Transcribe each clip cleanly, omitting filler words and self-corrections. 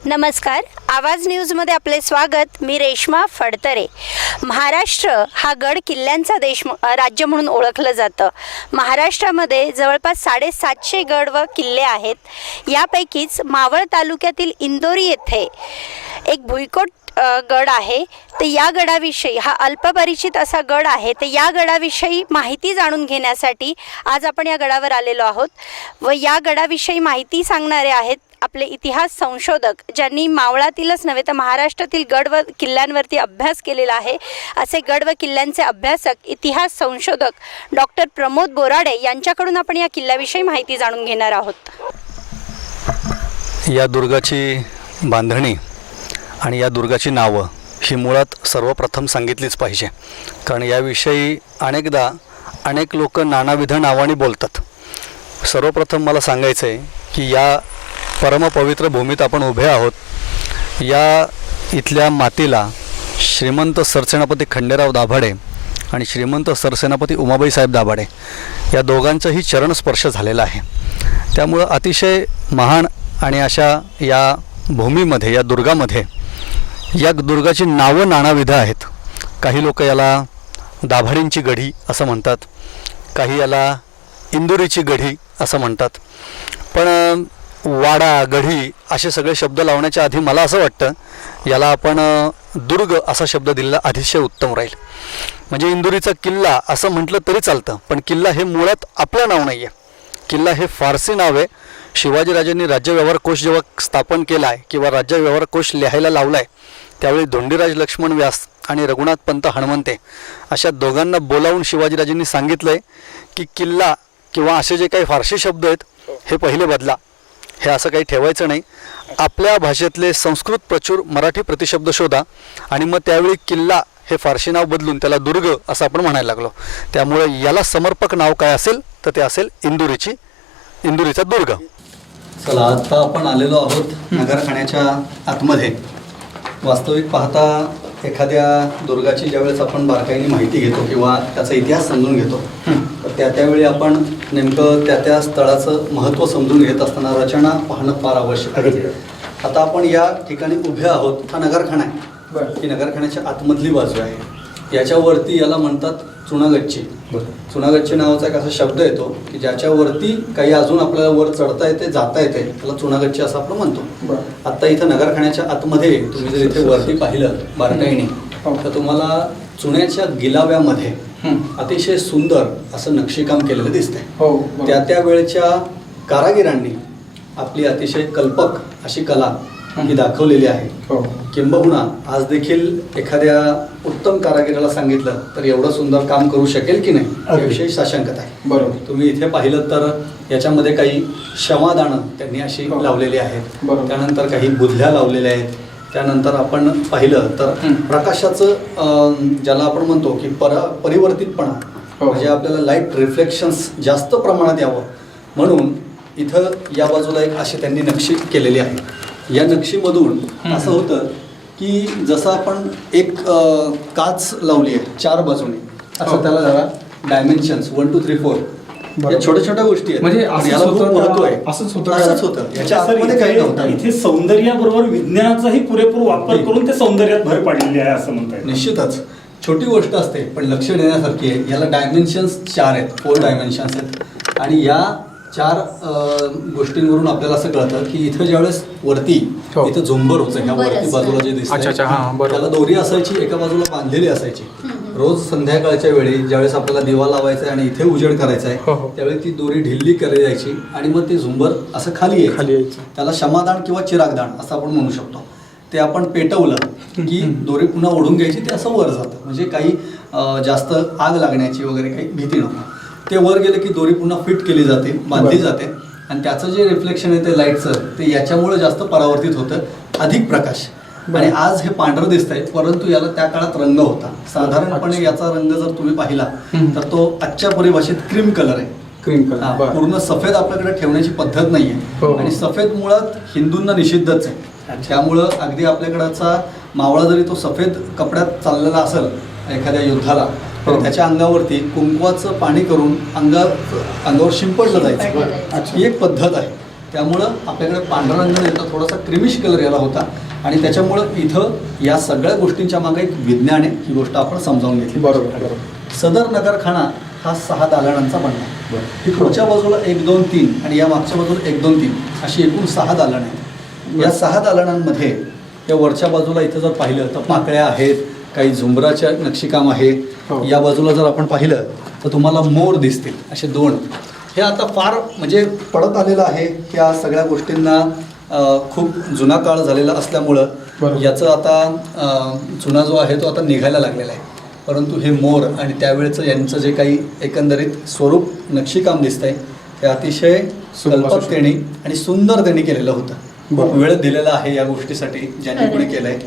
नमस्कार, आवाज न्यूजमध्ये आपले स्वागत. मी रेश्मा फडतरे. महाराष्ट्र हा गड किल्ल्यांचा राज्य म्हणून ओळखलं जातं. महाराष्ट्रामध्ये जवळपास 750 गड व किल्ले आहेत. यापैकीच मावळ तालुक्यातील इंदोरी येथे एक भुईकोट गड आहे. तर या गडाविषयी, हा अल्पपरिचित असा गड आहे, तर या गडाविषयी माहिती जाणून घेण्यासाठी आज आपण या गडावर आलेलो आहोत. व या गडाविषयी माहिती सांगणारे आहेत आपले इतिहास संशोधक, ज्यांनी मावळातीलच नव्हे तर महाराष्ट्रातील गड व किल्ल्यांवरती अभ्यास केलेला आहे, असे गड व किल्ल्यांचे अभ्यासक, इतिहास संशोधक डॉक्टर प्रमोद बोराडे यांच्याकडून आपण या किल्ल्याविषयी माहिती जाणून घेणार आहोत. या दुर्गाची बांधणी आणि या दुर्गाची नावं ही मुळात सर्वप्रथम सांगितलीच पाहिजे, कारण याविषयी अनेकदा अनेक लोक नानाविध नावाने बोलतात. सर्वप्रथम मला सांगायचं आहे की या परमपवित्र भूमीत आपण उभे आहोत. या इथल्या मातीला श्रीमंत सरसेनापती खंडेराव दाभाडे आणि श्रीमंत सरसेनापती उमाबाई साहेब दाभाडे या दोघांचाही चरणस्पर्श झालेला आहे. त्यामुळं अतिशय महान आणि अशा या भूमीमध्ये, या दुर्गामध्ये, या दुर्गाची नावं नानाविध आहेत. काही लोक याला दाभाडेंची गढी असं म्हणतात, काही याला इंदोरीची गढी असं म्हणतात. पण वाडा, गढी असे सगळे शब्द लावण्याच्या आधी मला असं वाटतं याला आपण दुर्ग असा शब्द दिलेला अतिशय उत्तम राहील. म्हणजे इंदोरीचा किल्ला असं म्हटलं तरी चालतं, पण किल्ला हे मुळात आपलं नाव नाही आहे. किल्ला हे फारसी नाव आहे. शिवाजीराजांनी राज्य व्यवहार कोश जेव्हा स्थापन केला आहे किंवा राज्य व्यवहार कोश लिहायला लावला आहे, त्यावेळी धोंडीराज लक्ष्मण व्यास आणि रघुनाथ पंत हनुमंते अशा दोघांना बोलावून शिवाजीराजांनी सांगितलं आहे की किल्ला किंवा असे जे काही फारसी शब्द आहेत हे पहिले बदला, हे असं काही ठेवायचं नाही. आपल्या भाषेतले संस्कृत प्रचूर मराठी प्रतिशब्द शोधा. आणि मग त्यावेळी किल्ला हे फारसी नाव बदलून त्याला दुर्ग असं आपण म्हणायला लागलो. त्यामुळे याला समर्पक नाव काय असेल तर ते असेल इंदोरीचा दुर्ग. चला, आता आपण आलेलो आहोत नगरखान्याच्या आतमध्ये. वास्तविक पाहता एखाद्या दुर्गाची ज्यावेळेस आपण बारकाईने माहिती घेतो किंवा त्याचा इतिहास समजून घेतो, तर त्यावेळी आपण नेमकं त्या स्थळाचं महत्त्व समजून घेत असताना रचना पाहणं फार आवश्यक आहे. आता आपण या ठिकाणी उभे आहोत. हा नगरखाना आहे, ही नगरखान्याच्या आतमधली बाजू आहे. याच्यावरती याला म्हणतात चुनागच्ची. चुनागच्ची नावाचा एक असा शब्द येतो की ज्याच्यावरती काही अजून आपल्याला वर चढता येते, जाता येते, त्याला चुनागच्ची असं आपण म्हणतो. आता इथं नगरखान्याच्या आतमध्ये तुम्ही जर इथे वरती पाहिलं बारकाईने, तर तुम्हाला चुन्याच्या गिलाव्यामध्ये अतिशय सुंदर असं नक्षीकाम केलेलं दिसतंय. त्या वेळच्या कारागिरांनी आपली अतिशय कल्पक अशी कला ही दाखवलेली आहे. किंबहुना आज देखील एखाद्या उत्तम कारागिराला सांगितलं तर एवढं सुंदर काम करू शकेल की नाही याविषयी साशंकता आहे. बरोबर. तुम्ही इथे पाहिलं तर याच्यामध्ये काही शवादानं त्यांनी अशी लावलेली आहेत. त्यानंतर काही बुधल्या लावलेल्या आहेत. त्यानंतर आपण पाहिलं तर प्रकाशाचं ज्याला आपण म्हणतो की परिवर्तितपणा, म्हणजे आपल्याला लाईट रिफ्लेक्शन्स जास्त प्रमाणात यावं म्हणून इथं या बाजूला एक अशी त्यांनी नक्षी केलेली आहे. या नक्षीमधून असं होतं की जसं आपण एक काच लावली आहे 4 बाजूने, असं त्याला जरा डायमेन्शन्स 1 2 3 4 या छोट्या छोट्या गोष्टी आहेत. म्हणजे याला खूप महत्व आहे. असंच होतं. याच्या आतमध्ये काही नव्हतं. इथे सौंदर्याबरोबर विज्ञानाचाही पुरेपूर वापर करून ते सौंदर्यात भर पाडलेली आहे असं म्हणताय. निश्चितच छोटी गोष्ट असते पण लक्ष देण्यासारखी आहे. याला डायमेन्शन्स 4 आहेत, 4 डायमेन्शन्स आहेत. आणि या 4 गोष्टींवरून आपल्याला असं कळतं की इथं ज्यावेळेस वरती इथं झुंबर होतं, ह्या वरती बाजूला जे दिसतं त्याला दोरी असायची, एका बाजूला बांधलेली असायची. रोज संध्याकाळच्या वेळी ज्यावेळेस आपल्याला दिवा लावायचा आहे आणि इथे उजेड करायचा आहे, त्यावेळी ती दोरी ढिल्ली केली जायची आणि मग ते झुंबर असं खाली यायचं. त्याला क्षमादान किंवा चिरागदान असं आपण म्हणू शकतो. ते आपण पेटवलं की दोरी पुन्हा ओढून घ्यायची, ते असं वर जातं. म्हणजे काही जास्त आग लागण्याची वगैरे काही भीती नव्हती. ते वर गेले की दोरी पुन्हा फिट केली जाते, बांधली जाते आणि त्याचं जे रिफ्लेक्शन आहे ते लाईटचं, ते याच्यामुळे जास्त परावर्तित होतं, अधिक प्रकाश. आणि आज हे पांढरं दिसतंय, परंतु याला त्या काळात रंग होता. साधारणपणे याचा रंग जर तुम्ही पाहिला तर तो आजच्या परिभाषेत क्रीम कलर आहे. क्रीम कलर पूर्ण सफेद आपल्याकडे ठेवण्याची पद्धत नाहीये आणि सफेद मुळात हिंदूंना निषिद्धच आहे. त्यामुळं अगदी आपल्याकडचा मावळा जरी तो सफेद कपड्यात चाललेला असेल एखाद्या युद्धाला, तर त्याच्या अंगावरती कुंकवाचं पाणी करून अंगावर शिंपडलं जायचं. ही एक पद्धत आहे. त्यामुळं आपल्याकडे पांढरा रंग येतो, थोडासा क्रिमिश कलर याला होता आणि त्याच्यामुळं इथं या सगळ्या गोष्टींच्या मागे एक विज्ञान आहे, ही गोष्ट आपण समजावून घेतली. बरोबर. सदर नगरखाना हा 6 दालनांचा बनला. ही पुढच्या बाजूला 1, 2, 3 आणि या मागच्या बाजूला 1, 2, 3 अशी एकूण 6 दालनं आहेत. या 6 दालनांमध्ये या वरच्या बाजूला इथं जर पाहिलं तर पाकळ्या आहेत, काही झुंबराच्या नक्षीकाम आहे. या बाजूला जर आपण पाहिलं तर तुम्हाला मोर दिसतील, असे 2. हे आता फार म्हणजे पडत आलेलं आहे. या सगळ्या गोष्टींना खूप जुना काळ झालेला असल्यामुळं याचं आता जुना जो आहे तो आता निघायला लागलेला आहे. परंतु हे मोर आणि त्यावेळेचं यांचं जे काही एकंदरीत स्वरूप नक्षीकाम दिसतंय ते अतिशय कल्पकतेने आणि सुंदर त्यांनी केलेलं होतं. खूप वेळ दिलेला आहे या गोष्टीसाठी ज्यांनी कोणी केलंय.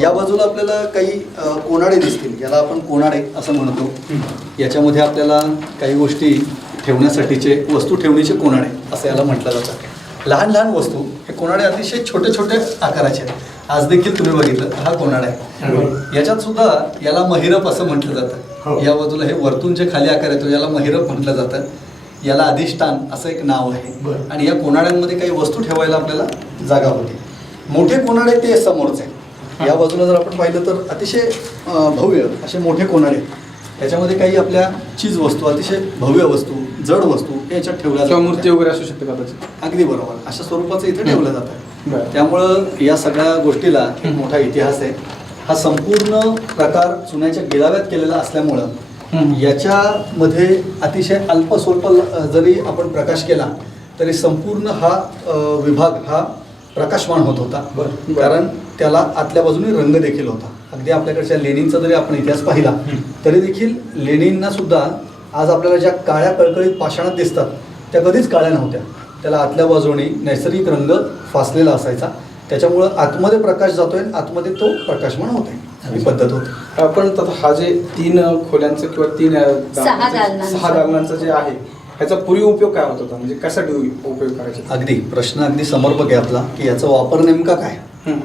या बाजूला आपल्याला काही कोनाडे दिसतील, याला आपण कोनाडे असं म्हणतो. याच्यामध्ये आपल्याला काही गोष्टी ठेवण्यासाठीचे वस्तू ठेवण्याचे कोनाडे असं याला म्हटलं जातं. लहान लहान वस्तू हे कोनाडे अतिशय छोटे छोटे आकाराचे आहेत. आज देखील तुम्ही बघितलं हा कोनाडा आहे. याच्यात सुद्धा याला महिरप असं म्हटलं जातं. या बाजूला हे वरतून जे खाली आकार येतो याला महिरप म्हटलं जातं. याला अधिष्ठान असं एक नाव आहे. आणि या कोनाड्यांमध्ये काही वस्तू ठेवायला आपल्याला जागा होती. मोठे कोनाडे ते समोरचे. या बाजूला जर आपण पाहिलं तर अतिशय भव्य असे मोठे कोनाडे, त्याच्यामध्ये काही आपल्या चीज वस्तू, अतिशय भव्य वस्तू, जड वस्तू याच्यात ठेवल्या जातात. मूर्ती वगैरे असू शकते कदाचित. अगदी बरोबर, अशा स्वरूपाचं इथे ठेवलं जातं. त्यामुळं या सगळ्या गोष्टीला एक मोठा इतिहास आहे. हा संपूर्ण प्रकार चुन्याच्या गिळाव्यात केलेला असल्यामुळं याच्यामध्ये अतिशय अल्प स्वल्प जरी आपण प्रकाश केला तरी संपूर्ण हा विभाग हा प्रकाशमान होत होता. कारण त्याला आतल्या बाजूने रंग देखील होता. अगदी आपल्याकडच्या लेनिनचा जरी आपण इतिहास पाहिला तरी देखील लेनिनना सुद्धा आज आपल्याला ज्या काळ्या कळकळीत पाषाणात दिसतात त्या कधीच काळ्या नव्हत्या. त्याला आतल्या बाजूने नैसर्गिक रंग फासलेला असायचा. त्याच्यामुळं आतमध्ये प्रकाश जातोय, आतमध्ये तो प्रकाशमान होतोय, ही पद्धत होती. आपण हा जे 3 खोल्यांचं किंवा 6 दालनांचं जे आहे ह्याचा पूर्वी उपयोग काय होत होता, म्हणजे कशासाठी उपयोग करायचा? अगदी प्रश्न अगदी समर्पक आहे आपला की याचा वापर नेमका काय.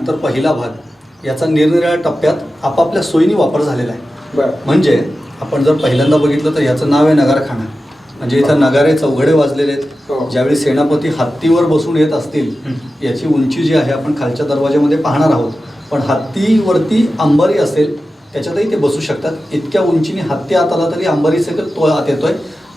तर पहिला भाग याचा निरनिराळ्या टप्प्यात आपापल्या सोयीने वापर झालेला आहे. म्हणजे आपण जर पहिल्यांदा बघितलं तर याचं नाव आहे नगारखाना. म्हणजे इथं नगारे चौघडे वाजलेले आहेत. ज्यावेळी सेनापती हत्तीवर बसून येत असतील, याची उंची जी आहे आपण खालच्या दरवाज्यामध्ये पाहणार आहोत, पण हत्तीवरती अंबारी असेल त्याच्यातही ते बसू शकतात. इतक्या उंचीने हत्ती आत आला तरी अंबारी सगळं तो आत येतोय,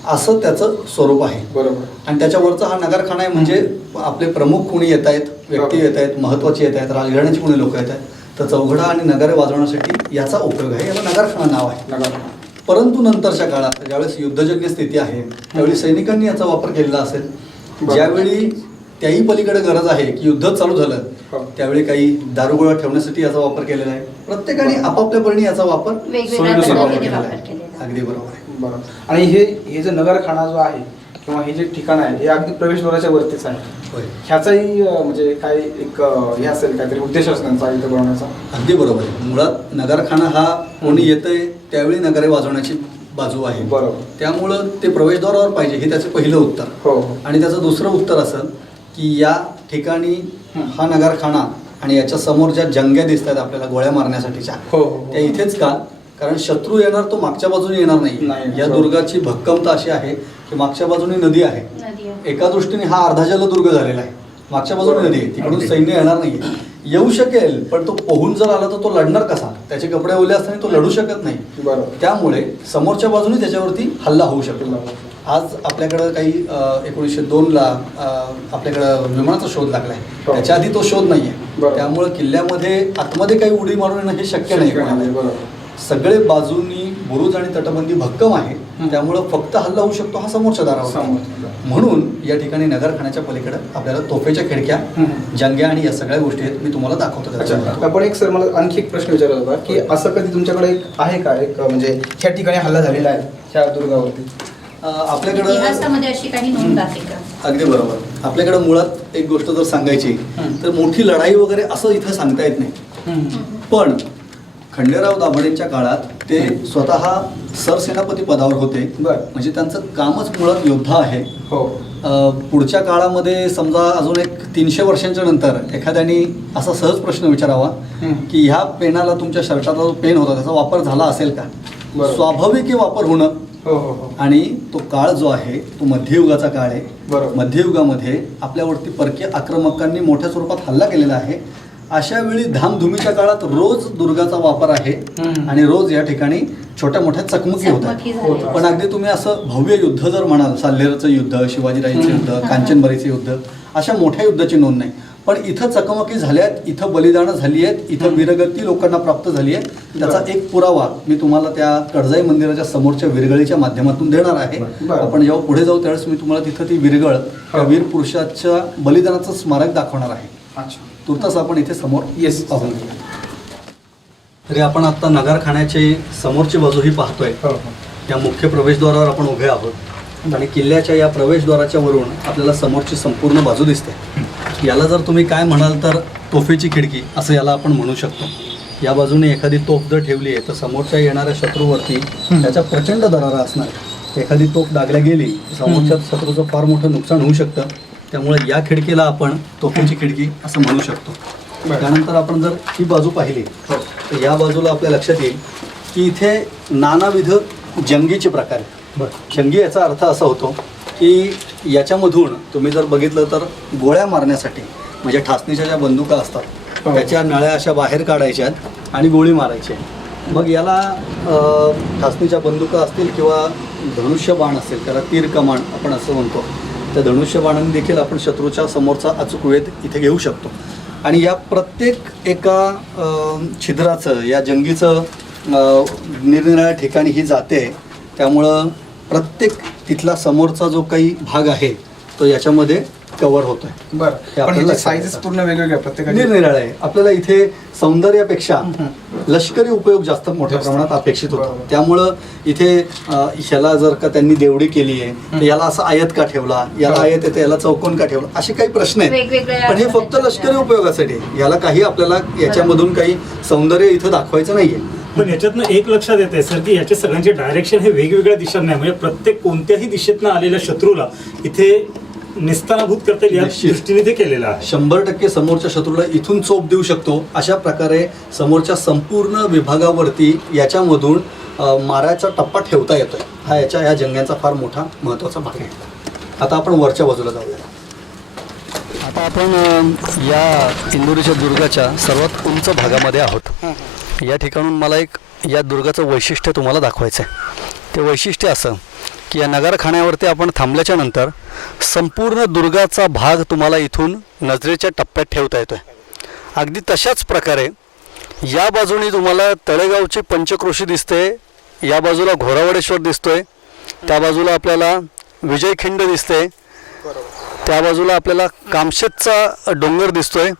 असं त्याचं स्वरूप आहे. बरोबर. आणि त्याच्यावरचा हा नगारखाना आहे. म्हणजे आपले प्रमुख कोणी येत आहेत, व्यक्ती येत आहेत, महत्त्वाची येत आहेत, राजघराण्याची कोणी लोक येत आहेत, तर चौघडा आणि नगारे वाजवण्यासाठी याचा उपयोग आहे. याला नगारखाना नाव आहे. परंतु नंतरच्या काळात ज्यावेळेस युद्धजन्य स्थिती आहे त्यावेळी सैनिकांनी याचा वापर केलेला असेल. ज्यावेळी त्याही पलीकडे गरज आहे की युद्ध चालू झालं त्यावेळी काही दारुगोळा ठेवण्यासाठी याचा वापर केलेला आहे. प्रत्येकाने आपापल्या परीने याचा वापर अगदी बरोबर आहे. बरोबर. आणि हे जे नगरखाना जो आहे किंवा हे जे ठिकाण आहे हे अगदी प्रवेशद्वाराच्या वरतीच आहे. ह्याचाही म्हणजे काय एक हे असेल काहीतरी उद्देश असतो त्यांचा इथं बनवण्याचा. अगदी बरोबर आहे. मुळात नगरखाना हा कोणी येतंय त्यावेळी नगारे वाजवण्याची बाजू आहे. बरोबर. त्यामुळं ते प्रवेशद्वारावर पाहिजे हे त्याचं पहिलं उत्तर. हो. आणि त्याचं दुसरं उत्तर असं की या ठिकाणी हा नगारखाना आणि याच्या समोर ज्या जंग्या दिसत आहेत आपल्याला गोळ्या मारण्यासाठीच्या, त्या इथेच का, कारण शत्रू येणार तो मागच्या बाजूने येणार नाही. या दुर्गाची भक्कमता अशी आहे की मागच्या बाजूने नदी आहे. एका दृष्टीने हा अर्धा जलदुर्ग झालेला आहे. मागच्या बाजूने नदी आहे, तिकडून सैन्य येणार नाही. येऊ शकेल पण तो पोहून जर आला तर तो लढणार कसा. त्याचे कपडे ओले असताना तो लढू शकत नाही. त्यामुळे समोरच्या बाजूने त्याच्यावरती हल्ला होऊ शकतो. आज आपल्याकडं काही 1902ला आपल्याकडं विमानाचा शोध लागलाय. त्याच्या आधी तो शोध नाहीये. त्यामुळे किल्ल्यामध्ये आतमध्ये काही उडी मारून येणं हे शक्य नाही. सगळे बाजूनी बुरुज आणि तटबंदी भक्कम आहे. त्यामुळं फक्त हल्ला होऊ शकतो हा समोरच्या दारावर. म्हणून या ठिकाणी नगरखान्याच्या पलीकडे आपल्याला तोफेच्या खिडक्या, जंग्या आणि या सगळ्या गोष्टी आहेत. मी तुम्हाला दाखवतो. आपण एक सर मला आणखी एक प्रश्न विचारला होता की असं कधी तुमच्याकडे आहे का एक म्हणजे ह्या ठिकाणी हल्ला झालेला आहे ह्या दुर्गावरती? आपल्याकडं अशी काही नोंद आहे का? अगदी बरोबर. आपल्याकडं मुळात एक गोष्ट जर सांगायची तर मोठी लढाई वगैरे असं इथं सांगता येत नाही. पण खंडेराव दाभाडेंच्या काळात ते स्वतः सरसेनापती पदावर होते. म्हणजे त्यांचं कामच मुळात योद्धा आहे. पुढच्या काळामध्ये समजा अजून एक 300 वर्षांच्या नंतर एखाद्याने असा सहज प्रश्न विचारावा की ह्या पेनाला, तुमच्या शर्टाचा जो पेन होता त्याचा वापर झाला असेल का. स्वाभाविक वापर होणं हो हो हो. आणि तो काळ जो आहे तो मध्ययुगाचा काळ आहे. बरोबर. मध्ययुगामध्ये आपल्यावरती परकीय आक्रमकांनी मोठ्या स्वरूपात हल्ला केलेला आहे. अशा वेळी धामधुमीच्या काळात रोज दुर्गाचा वापर आहे आणि रोज या ठिकाणी छोट्या मोठ्या चकमकी होतात. चकमकी झाल्या. पण अगदी तुम्ही असं भव्य युद्ध जर म्हणाल, साल्हेरचं युद्ध, शिवाजीराजांचं युद्ध, कांचनबरीचं युद्ध, अशा मोठ्या युद्धाची नोंद नाही. पण इथं चकमकी झाल्यात, इथं बलिदानं झाली आहेत, इथं वीरगती लोकांना प्राप्त झाली आहे. त्याचा एक पुरावा मी तुम्हाला त्या कडजाई मंदिराच्या समोरच्या विरगळीच्या माध्यमातून देणार आहे. बरं. आपण जेव्हा पुढे जाऊ त्यावेळेस मी तुम्हाला तिथं ती विरगळ त्या वीर पुरुषाच्या बलिदानाचं स्मारक दाखवणार आहे. अच्छा. तुर्तास आपण इथे समोर Yes. पाहून घेऊ. तरी आपण आता नगारखान्याची समोरची बाजू ही पाहतोय. हो हो. या मुख्य प्रवेशद्वारावर आपण उभे आहोत आणि किल्ल्याच्या या प्रवेशद्वाराच्या वरून आपल्याला समोरची संपूर्ण बाजू दिसते. याला जर तुम्ही काय म्हणाल तर तोफेची खिडकी असं याला आपण म्हणू शकतो. या बाजूने एखादी तोफ जर ठेवली आहे तर समोरच्या येणाऱ्या शत्रूवरती त्याचा प्रचंड दरारा असणार आहे. एखादी तोफ डागल्या गेली समोरच्या शत्रूचं फार मोठं नुकसान होऊ शकतं. त्यामुळे या खिडकीला आपण तोफेची खिडकी असं म्हणू शकतो. बरं. त्यानंतर आपण जर ही बाजू पाहिली तर या बाजूला आपल्या लक्षात येईल की इथे नानाविध जंगीचे प्रकार आहेत. जंगी याचा अर्थ असा होतो की याच्यामधून तुम्ही जर बघितलं तर गोळ्या मारण्यासाठी म्हणजे ठासणीच्या ज्या बंदुका असतात हो. त्याच्या नळ्या अशा बाहेर काढायच्यात आणि गोळी मारायची. मग याला ठासणीच्या बंदुका असतील किंवा धनुष्यबाण असेल, त्याला तीर कमान आपण असं म्हणतो. त्या धनुष्यबाणाने देखील आपण शत्रूच्या समोरचा अचूक वेध इथे घेऊ शकतो. आणि या प्रत्येक एका छिद्राचं या जंगीचं निरनिराळ्या ठिकाणी ही जाते. त्यामुळं प्रत्येक तिथला समोरचा जो काही भाग आहे तो याच्यामध्ये कव्हर होतोय. बरं. हे पण आपल्याला ह्याची लक्षात साईजेस येतं. पूर्ण वेगवेगळ्या प्रत्येकाची. निरनिराळे आहे. आपल्याला इथे सौंदर्यापेक्षा लष्करी उपयोग जास्त मोठ्या प्रमाणात अपेक्षित होतो. बरोबर. त्यामुळं इथे ह्याला जर का त्यांनी देवडी केली आहे तर याला असं आयत का ठेवला, याला आयत येते याला चौकोन का ठेवला, असे काही प्रश्न आहेत. वेगवेगळ्या पण हे फक्त लष्करी उपयोगासाठी आहे. याला काही आपल्याला याच्यामधून काही सौंदर्य इथं दाखवायचं नाहीये. पण याच्यातनं एक लक्षात येते सर की याचे सगळ्यांचे डायरेक्शन हे वेगवेगळ्या दिशेने नाही, म्हणजे प्रत्येक कोणत्याही दिशेतनं आलेल्या शत्रूला इथे निस्तानाभूत करता येईल या निश्चित. दृष्टीने ते केलेलं आहे. 100% समोरच्या शत्रूला इथून चोप देऊ शकतो. अशा प्रकारे समोरच्या संपूर्ण विभागावरती याच्यामधून मारायचा टप्पा ठेवता येतोय. हा या जंग्यांचा फार मोठा महत्त्वाचा भाग आहे. आता आपण वरच्या बाजूला जाऊया. आता आपण या इंदोरीच्या दुर्गाच्या सर्वात उंच भागामध्ये आहोत. या ठिकाणून मला एक या दुर्गाचं वैशिष्ट्य तुम्हाला दाखवायचं आहे. ते वैशिष्ट्य असं की या नगारखान्यावरती आपण थांबल्याच्या नंतर संपूर्ण दुर्गाचा भाग तुम्हाला इथून नजरेच्या टप्प्यात ठेवता येतोय. अगदी तशाच प्रकारे या बाजूने तुम्हाला तळेगावची पंचक्रोशी दिसते, या बाजूला घोरावडेश्वर दिसतोय, त्या बाजूला आपल्याला विजयखिंड दिसते, त्या बाजूला आपल्याला कामशेतचा डोंगर दिसतोय,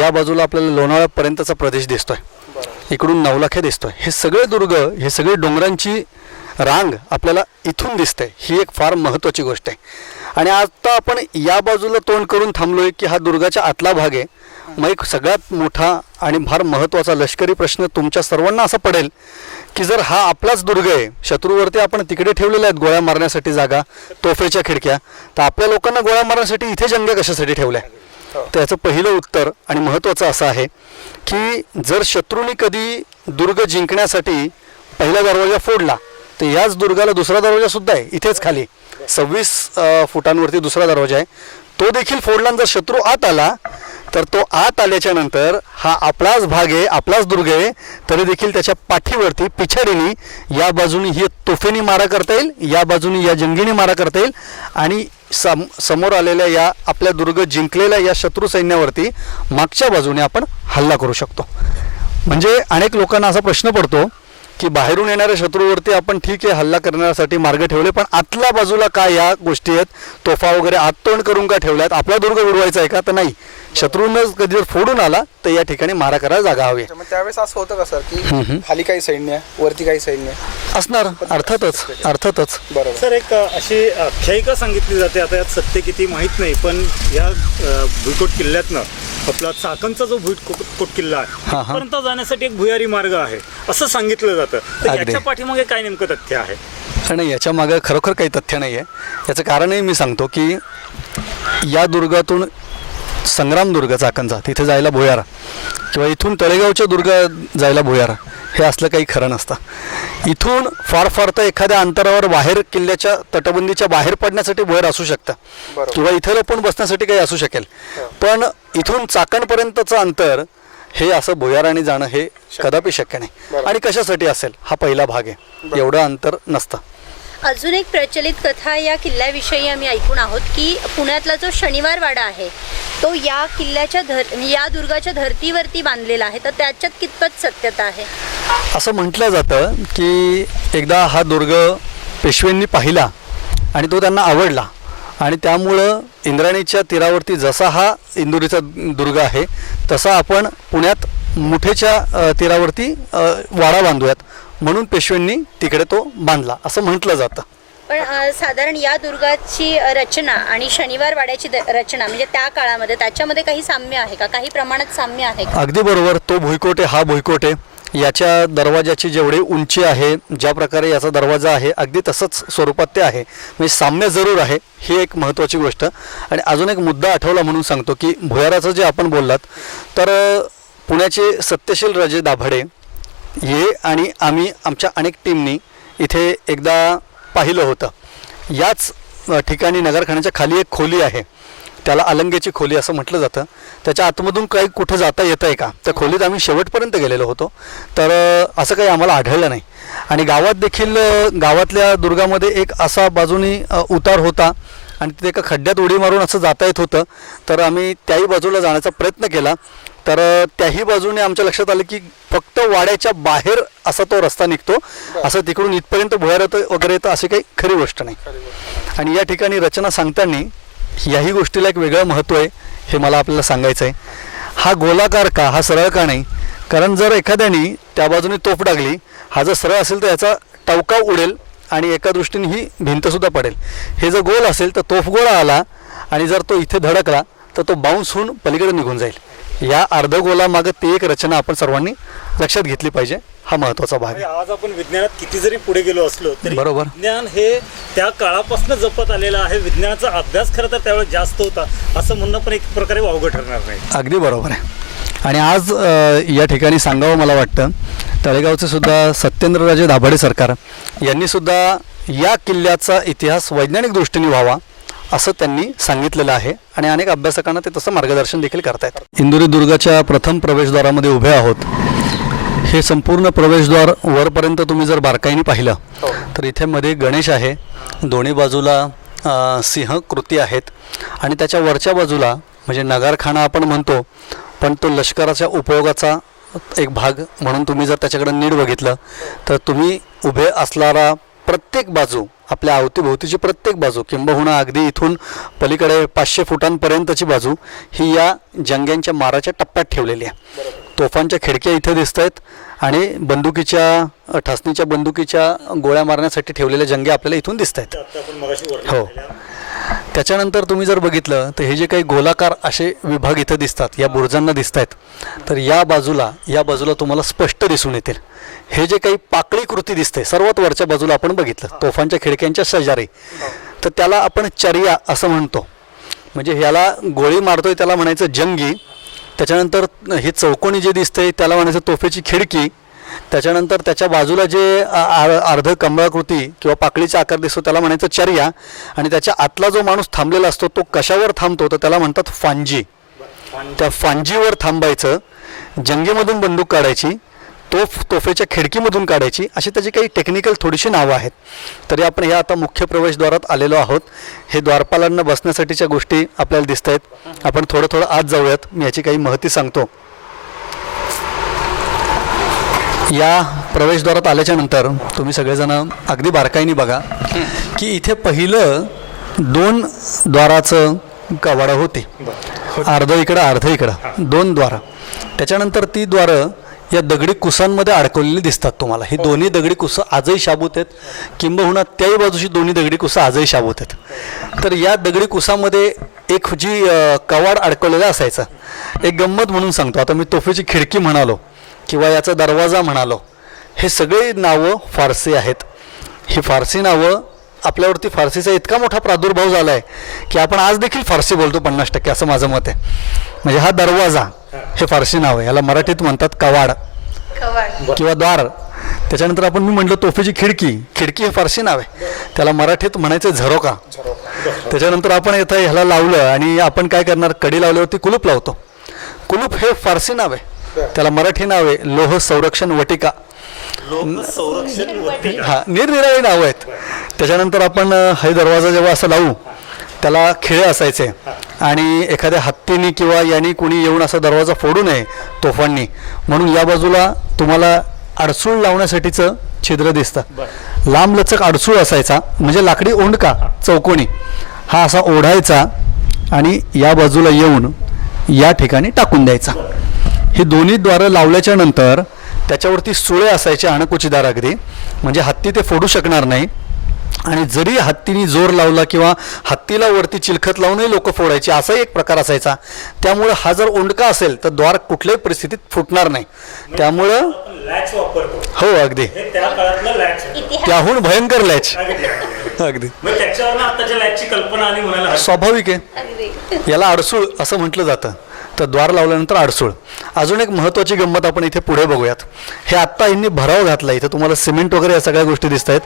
या बाजूला आपल्याला लोणावळ्यापर्यंतचा प्रदेश दिसतोय, इकडून नवलाखे दिसतोय. हे सगळे दुर्ग, हे सगळे डोंगरांची रांग आपल्याला इथून दिसते. ही एक फार महत्त्वाची गोष्ट आहे. आणि आता आपण या बाजूला तोंड करून थांबलोय की हा दुर्गाचा आतला भाग आहे. मग एक सगळ्यात मोठा आणि फार महत्त्वाचा लष्करी प्रश्न तुमच्या सर्वांना असा पडेल की जर हा आपलाच दुर्ग आहे, शत्रूवरती आपण तिकडे ठेवलेल्या आहेत गोळ्या मारण्यासाठी जागा, तोफेच्या खिडक्या, तर आपल्या लोकांना गोळ्या मारण्यासाठी इथे जंग्या कशासाठी ठेवल्या? तर याचं पहिलं उत्तर आणि महत्त्वाचं असं आहे की जर शत्रूने कधी दुर्ग जिंकण्यासाठी पहिला दरवाजा फोडला तर याच दुर्गाला दुसरा दरवाजासुद्धा आहे. इथेच खाली 26 फुटांवरती दुसरा दरवाजा आहे. तो देखील फोडला. जर शत्रू आत आला तर तो आत आल्याच्या नंतर हा आपलाच भाग आहे, आपलाच दुर्ग आहे, तरी देखील त्याच्या पाठीवरती पिछाडीने या बाजूनी ही तोफेनी मारा करता येईल, या बाजूनी या जंगीने मारा करता येईल आणि समोर आलेल्या या आपल्या दुर्ग जिंकलेल्या या शत्रू सैन्यावरती मागच्या बाजूने आपण हल्ला करू शकतो. म्हणजे अनेक लोकांना असा प्रश्न पडतो की बाहेरून येणाऱ्या शत्रूवरती आपण ठीक आहे हल्ला करण्यासाठी मार्ग ठेवले, पण आतल्या बाजूला काय या गोष्टी आहेत, तोफा वगैरे आततोंड करून का ठेवल्यात, आपला दुर्ग उडवायचा आहे का? तर नाही, शत्रूनं कधी जर फोडून आला तर या ठिकाणी मारा करायला जागा हवी. त्यावेळेस असं होतं का सर की खाली काही सैन्य, वरती काही सैन्य असणार? अर्थातच. बरोबर. सर एक अशी आख्यायिका सांगितली जाते, आता यात सत्य किती माहीत नाही, पण या भुईकोट किल्ल्यातनं आपला चाकणचा जो भुईकोट किल्ला आहे तिथपर्यंत जाण्यासाठी एक भुयारी मार्ग आहे असं सांगितलं जातं. तर अगदी. याच्या पाठीमागे काय नेमकं तथ्य आहे? आणि याच्या मागे खरोखर काही तथ्य नाही आहे. याचं कारणही मी सांगतो की या दुर्गातून संग्रामदुर्ग चाकणचा तिथे जायला भुयार, किंवा इथून तळेगावच्या दुर्ग जायला भुयार, हे असलं काही खरं नसतं. इथून फार फार तर एखाद्या अंतरावर बाहेर किल्ल्याच्या तटबंदीच्या बाहेर पडण्यासाठी भुयार असू शकतं, किंवा इथं लपून बसण्यासाठी काही असू शकेल. पण इथून चाकणपर्यंतचं अंतर हे असं भुयाराने जाणं हे कदापि शक्य नाही. आणि कशासाठी असेल हा पहिला भाग आहे, एवढं अंतर नसतं. अजून एक प्रचलित कथा या किल्ल्याविषयी आम्ही ऐकून आहोत की पुण्यातला जो शनिवार वाडा आहे तो या किल्ल्याच्या या दुर्गाच्या धर्तीवरती बांधलेला आहे, तर त्याच्यात कितपत सत्यता आहे? असं म्हटलं जातं की एकदा हा दुर्ग पेशव्यांनी पाहिला आणि तो त्यांना आवडला, आणि त्यामुळं इंद्रायणीच्या तीरावरती जसा हा इंदुरीचा दुर्ग आहे तसा आपण पुण्यात मुठेच्या तीरावरती वाडा बांधूयात, म्हणून पेशव्यांनी तिकडे तो बांधला असं म्हटलं जातं. पण साधारण या दुर्गाची रचना आणि शनिवार वाड्याची रचना म्हणजे त्या काळामध्ये त्याच्यामध्ये काही साम्य आहे का, काही प्रमाणात साम्य आहे का? अगदी बरोबर. तो भुईकोट आहे, हा भुईकोट आहे. याच्या दरवाजाची जेवढी उंची आहे, ज्या प्रकारे याचा दरवाजा आहे, अगदी तसंच स्वरूपात ते आहे. म्हणजे साम्य जरूर आहे, ही एक महत्त्वाची गोष्ट. आणि अजून एक मुद्दा आठवला म्हणून सांगतो की भुयाराचं जे आपण बोललात, तर पुण्याचे सत्यशील राजे दाभाडे हे आणि आम्ही आमच्या अनेक टीमनी इथे एकदा पाहिलं होतं. याच ठिकाणी नगरखान्याच्या खाली एक खोली आहे, त्याला अलंगेची खोली असं म्हटलं जातं. त्याच्या आतमधून काही कुठं जाता येतं आहे का? त्या खोलीत आम्ही शेवटपर्यंत गेलेलो होतो, तर असं काही आम्हाला आढळलं नाही. आणि गावात देखील गावातल्या दुर्गामध्ये एक असा बाजूनी उतार होता आणि तिथे एका खड्ड्यात उडी मारून असं जाता येत होतं. तर आम्ही त्याही बाजूला जाण्याचा प्रयत्न केला, तर त्याही बाजूने आमच्या लक्षात आलं की फक्त वाड्याच्या बाहेर असा तो रस्ता निघतो, असं तिकडून इथपर्यंत भुयार येतं वगैरे येतं अशी काही खरी गोष्ट नाही. आणि या ठिकाणी रचना सांगताना याही गोष्टीला एक वेगळं महत्त्व आहे, हे मला आपल्याला सांगायचं आहे. हा गोलाकार का, हा सरळ का नाही? कारण जर एखाद्याने त्या बाजूने तोफ टाकली, हा जर सरळ असेल तर याचा टवका उडेल आणि एका दृष्टीने ही भिंतसुद्धा पडेल. हे जर गोल असेल तर तोफ गोळा आला आणि जर तो इथे धडकला तर तो बाउन्स होऊन पलीकडे निघून जाईल. या अर्धगोलामागं ती एक रचना आपण सर्वांनी लक्षात घेतली पाहिजे, हा महत्त्वाचा भाग आहे. आज आपण विज्ञानात किती जरी पुढे गेलो असलो तरी बरोबर. विज्ञान हे त्या काळापासून जपत आलेलं आहे. विज्ञानाचा अभ्यास खरं तर त्यावेळेस जास्त होता असं म्हणणं पण एक प्रकारे वावगं ठरणार नाही. अगदी बरोबर आहे. आणि आज या ठिकाणी सांगावं मला वाटतं, तळेगावचे सुद्धा सत्येंद्रराजे दाभाडे सरकार यांनी सुद्धा या किल्ल्याचा इतिहास वैज्ञानिक दृष्टीने व्हावा असं त्यांनी सांगितलेलं आहे, आणि अनेक अभ्यासकांना ते तसं मार्गदर्शन देखील करतायत. इंदुरी दुर्गाच्या प्रथम प्रवेशद्वारामध्ये उभे आहोत. हे संपूर्ण प्रवेशद्वार वरपर्यंत तुम्ही जर बारकाईने पाहिलं तर इथे मध्ये गणेश आहे, दोन्ही बाजूला सिंहकृती आहेत, आणि त्याच्या वरच्या बाजूला म्हणजे नगारखाना आपण म्हणतो, पण तो लष्कराच्या उपयोगाचा एक भाग म्हणून तुम्ही जर त्याच्याकडे नीट बघितलं तर तुम्ही उभे असणारा प्रत्येक बाजू, आपल्या अवतीभोवतीची प्रत्येक बाजू, किंबहुना अगदी इथून पलीकडे 500 फुटांपर्यंतची बाजू ही या जंग्यांच्या माराच्या टप्प्यात ठेवलेली आहे. तोफांच्या खिडक्या इथे दिसत आहेत आणि बंदुकीच्या ठासणीच्या बंदुकीच्या गोळ्या मारण्यासाठी ठेवलेल्या जंगे आपल्याला इथून दिसत आहेत. हो. त्याच्यानंतर तुम्ही जर बघितलं तर हे जे काही गोलाकार असे विभाग इथं दिसतात, या बुरुजांना दिसत आहेत, तर या बाजूला तुम्हाला स्पष्ट दिसून येतील. हे जे काही पाकळी कृती दिसते सर्वात वरच्या बाजूला आपण बघितलं तोफांच्या खिडक्यांच्या शेजारी, तर त्याला आपण चर्या असं म्हणतो. म्हणजे ह्याला गोळी मारतोय त्याला म्हणायचं जंगी. त्याच्यानंतर हे चौकोनी जे दिसतंय त्याला म्हणायचं तोफेची खिडकी. त्याच्यानंतर त्याच्या बाजूला जे अर्ध कमळाकृती किंवा पाकळीचा आकार दिसतो त्याला म्हणायचं चर्या. आणि त्याच्या आतला जो माणूस थांबलेला असतो तो कशावर थांबतो तर त्याला म्हणतात फांजी. त्या फांजीवर थांबायचं, जंगीमधून बंदूक काढायची, तोफेच्या खिडकीमधून काढायची, अशी त्याची काही टेक्निकल थोडीशी नावं आहेत. तरी आपण ह्या आता मुख्य प्रवेशद्वारात आलेलो आहोत. हे द्वारपालांना बसण्यासाठीच्या गोष्टी आपल्याला दिसत आहेत. आपण थोडं आत जाऊयात, मी याची काही माहिती सांगतो. या प्रवेशद्वारात आल्याच्या नंतर तुम्ही सगळेजण अगदी बारकाईने बघा की इथे पहिलं 2 द्वाराचं कवाडं होती, अर्ध इकडं अर्ध इकडं, 2 द्वारं. त्याच्यानंतर ती द्वारं या दगडी कुसांमध्ये अडकवलेली दिसतात तुम्हाला. ही दोन्ही दगडी कुसं आजही शाबूत आहेत, किंबहुना त्याही बाजूची दोन्ही दगडी कुसं आजही शाबूत आहेत. तर या दगडी कुसामध्ये एक जी कवाड अडकवलेला असायचा, एक गंमत म्हणून सांगतो. आता मी तोफेची खिडकी म्हणालो किंवा याचा दरवाजा म्हणालो, हे सगळे नावं फारसी आहेत. ही फारसी नावं, आपल्यावरती फारसीचा इतका मोठा प्रादुर्भाव झाला आहे की आपण आज देखील फारसी बोलतो 50% असं माझं मत आहे. म्हणजे हा दरवाजा हे फारसी नाव आहे, याला मराठीत म्हणतात कवाड किंवा द्वार. त्याच्यानंतर आपण मी म्हटलं तोफेची खिडकी, खिडकी हे फारसी नाव आहे, त्याला मराठीत म्हणायचं झरोका. त्याच्यानंतर आपण इथं ह्याला लावलं आणि आपण काय करणार, कडी लावल्यावरती कुलूप लावतो. कुलूप हे फारसी नाव आहे, त्याला मराठी नाव आहे लोह संरक्षण वटिका. हा, निरनिराळी नावं आहेत. त्याच्यानंतर आपण हे दरवाजा जेव्हा असं लावू त्याला खिळे असायचे आणि एखाद्या हत्तीने किंवा यांनी कोणी येऊन असा दरवाजा फोडू नये तोफांनी, म्हणून या बाजूला तुम्हाला अडसूळ लावण्यासाठीचं छिद्र दिसतं. लांबलचक अडसूळ असायचा, म्हणजे लाकडी ओंडका चौकोनी, हा असा ओढायचा आणि या बाजूला येऊन या ठिकाणी टाकून द्यायचा. ही दोन्ही द्वारं लावल्याच्या नंतर त्याच्यावरती सुळे असायचे अणकुचीदार अगदी, म्हणजे हत्ती ते फोडू शकणार नाही. आणि जरी हत्तीने जोर लावला किंवा हत्तीला वरती चिलखत लावूनही लोक फोडायचे, असाही एक प्रकार असायचा. त्यामुळं हा जर ओंडका असेल तर द्वार कुठल्याही परिस्थितीत फुटणार नाही. त्यामुळं लॅच वापरतो, हो अगदी त्या काळातलं लॅच आहे. त्याहून भयंकर लॅच अगदी मग त्याच्यावर आताच्या लॅचची कल्पना आली म्हणायला स्वाभाविक आहे. याला अडसूळ असं म्हटलं जातं. तर द्वार लावल्यानंतर अडसूळ. अजून एक महत्त्वाची गंमत आपण इथे पुढे बघूयात. हे आत्ता यांनी भराव घातला, इथं तुम्हाला सिमेंट वगैरे या सगळ्या गोष्टी दिसत आहेत.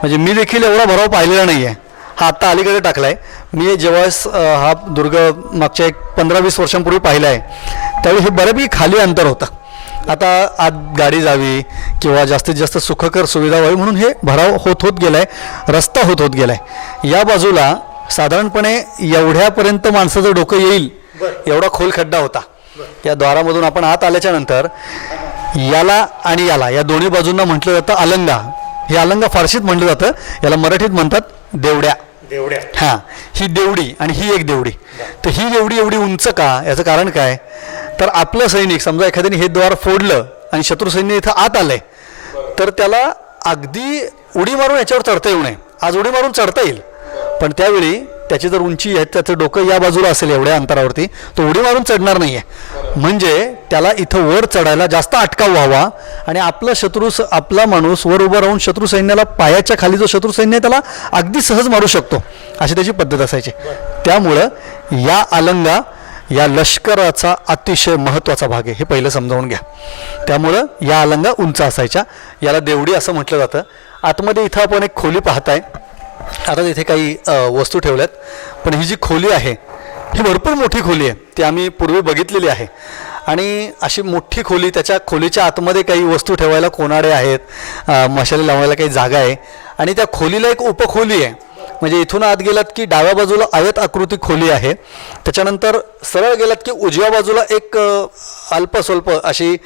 म्हणजे मी देखील एवढा भराव पाहिलेला नाही आहे, हा आत्ता अलीकडे टाकला आहे. मी जेव्हा हा दुर्ग मागच्या एक 15-20 वर्षांपूर्वी पाहिला आहे त्यावेळी हे बऱ्यापैकी खाली अंतर होतं. आता आत गाडी जावी किंवा जास्तीत जास्त सुखकर सुविधा व्हावी म्हणून हे भराव होत गेला आहे, रस्ता होत गेला आहे. या बाजूला साधारणपणे एवढ्यापर्यंत माणसाचं डोकं येईल एवढा खोल खड्डा होता. या द्वारामधून आपण आत आल्याच्या नंतर याला आणि याला या दोन्ही बाजूंना म्हटलं जातं अलंगा. हे अलंगा फारशीत म्हटलं जातं, याला मराठीत म्हणतात देवड्या. देवड्या. हां, ही देवडी आणि ही एक देवडी. तर ही देवडी एवढी उंच का, याचं कारण काय, तर आपलं सैनिक समजा एखाद्याने हे द्वार फोडलं आणि शत्रू सैन्य इथं आत आलंय तर त्याला अगदी उडी मारून याच्यावर चढता येऊ नये. आज उडी मारून चढता येईल, पण त्यावेळी त्याची जर उंची आहे, त्याचं डोकं या बाजूला असेल एवढ्या अंतरावरती, तो उडी मारून चढणार नाही आहे. म्हणजे त्याला इथं वर चढायला जास्त अटकाव व्हावा आणि आपला माणूस वर उभं राहून शत्रू सैन्याला पायाच्या खाली जो शत्रू सैन्य आहे त्याला अगदी सहज मारू शकतो, अशी त्याची पद्धत असायची. त्यामुळं या अलंगा या लष्कराचा अतिशय महत्त्वाचा भाग आहे, हे पहिलं समजावून घ्या. त्यामुळं या अलंगा उंच असायच्या, याला देवडी असं म्हटलं जातं. आतमध्ये इथं आपण एक खोली पाहताय. आता तिथे काही वस्तू ठेवल्यात, पण ही जी खोली आहे ही भरपूर मोठी खोली आहे, ती आम्ही पूर्वी बघितलेली आहे. आणि अशी मोठी खोली, त्याच्या खोलीच्या आतमध्ये काही वस्तू ठेवायला कोनाडे आहेत, मशाली लावायला काही जागा आहे. आणि त्या खोलीला एक उपखोली आहे, म्हणजे इथून आत गेलात की डाव्या बाजूला आयत आकृती खोली आहे. त्याच्यानंतर सरळ गेलात की उजव्या बाजूला एक अल्पस्वल्प अशी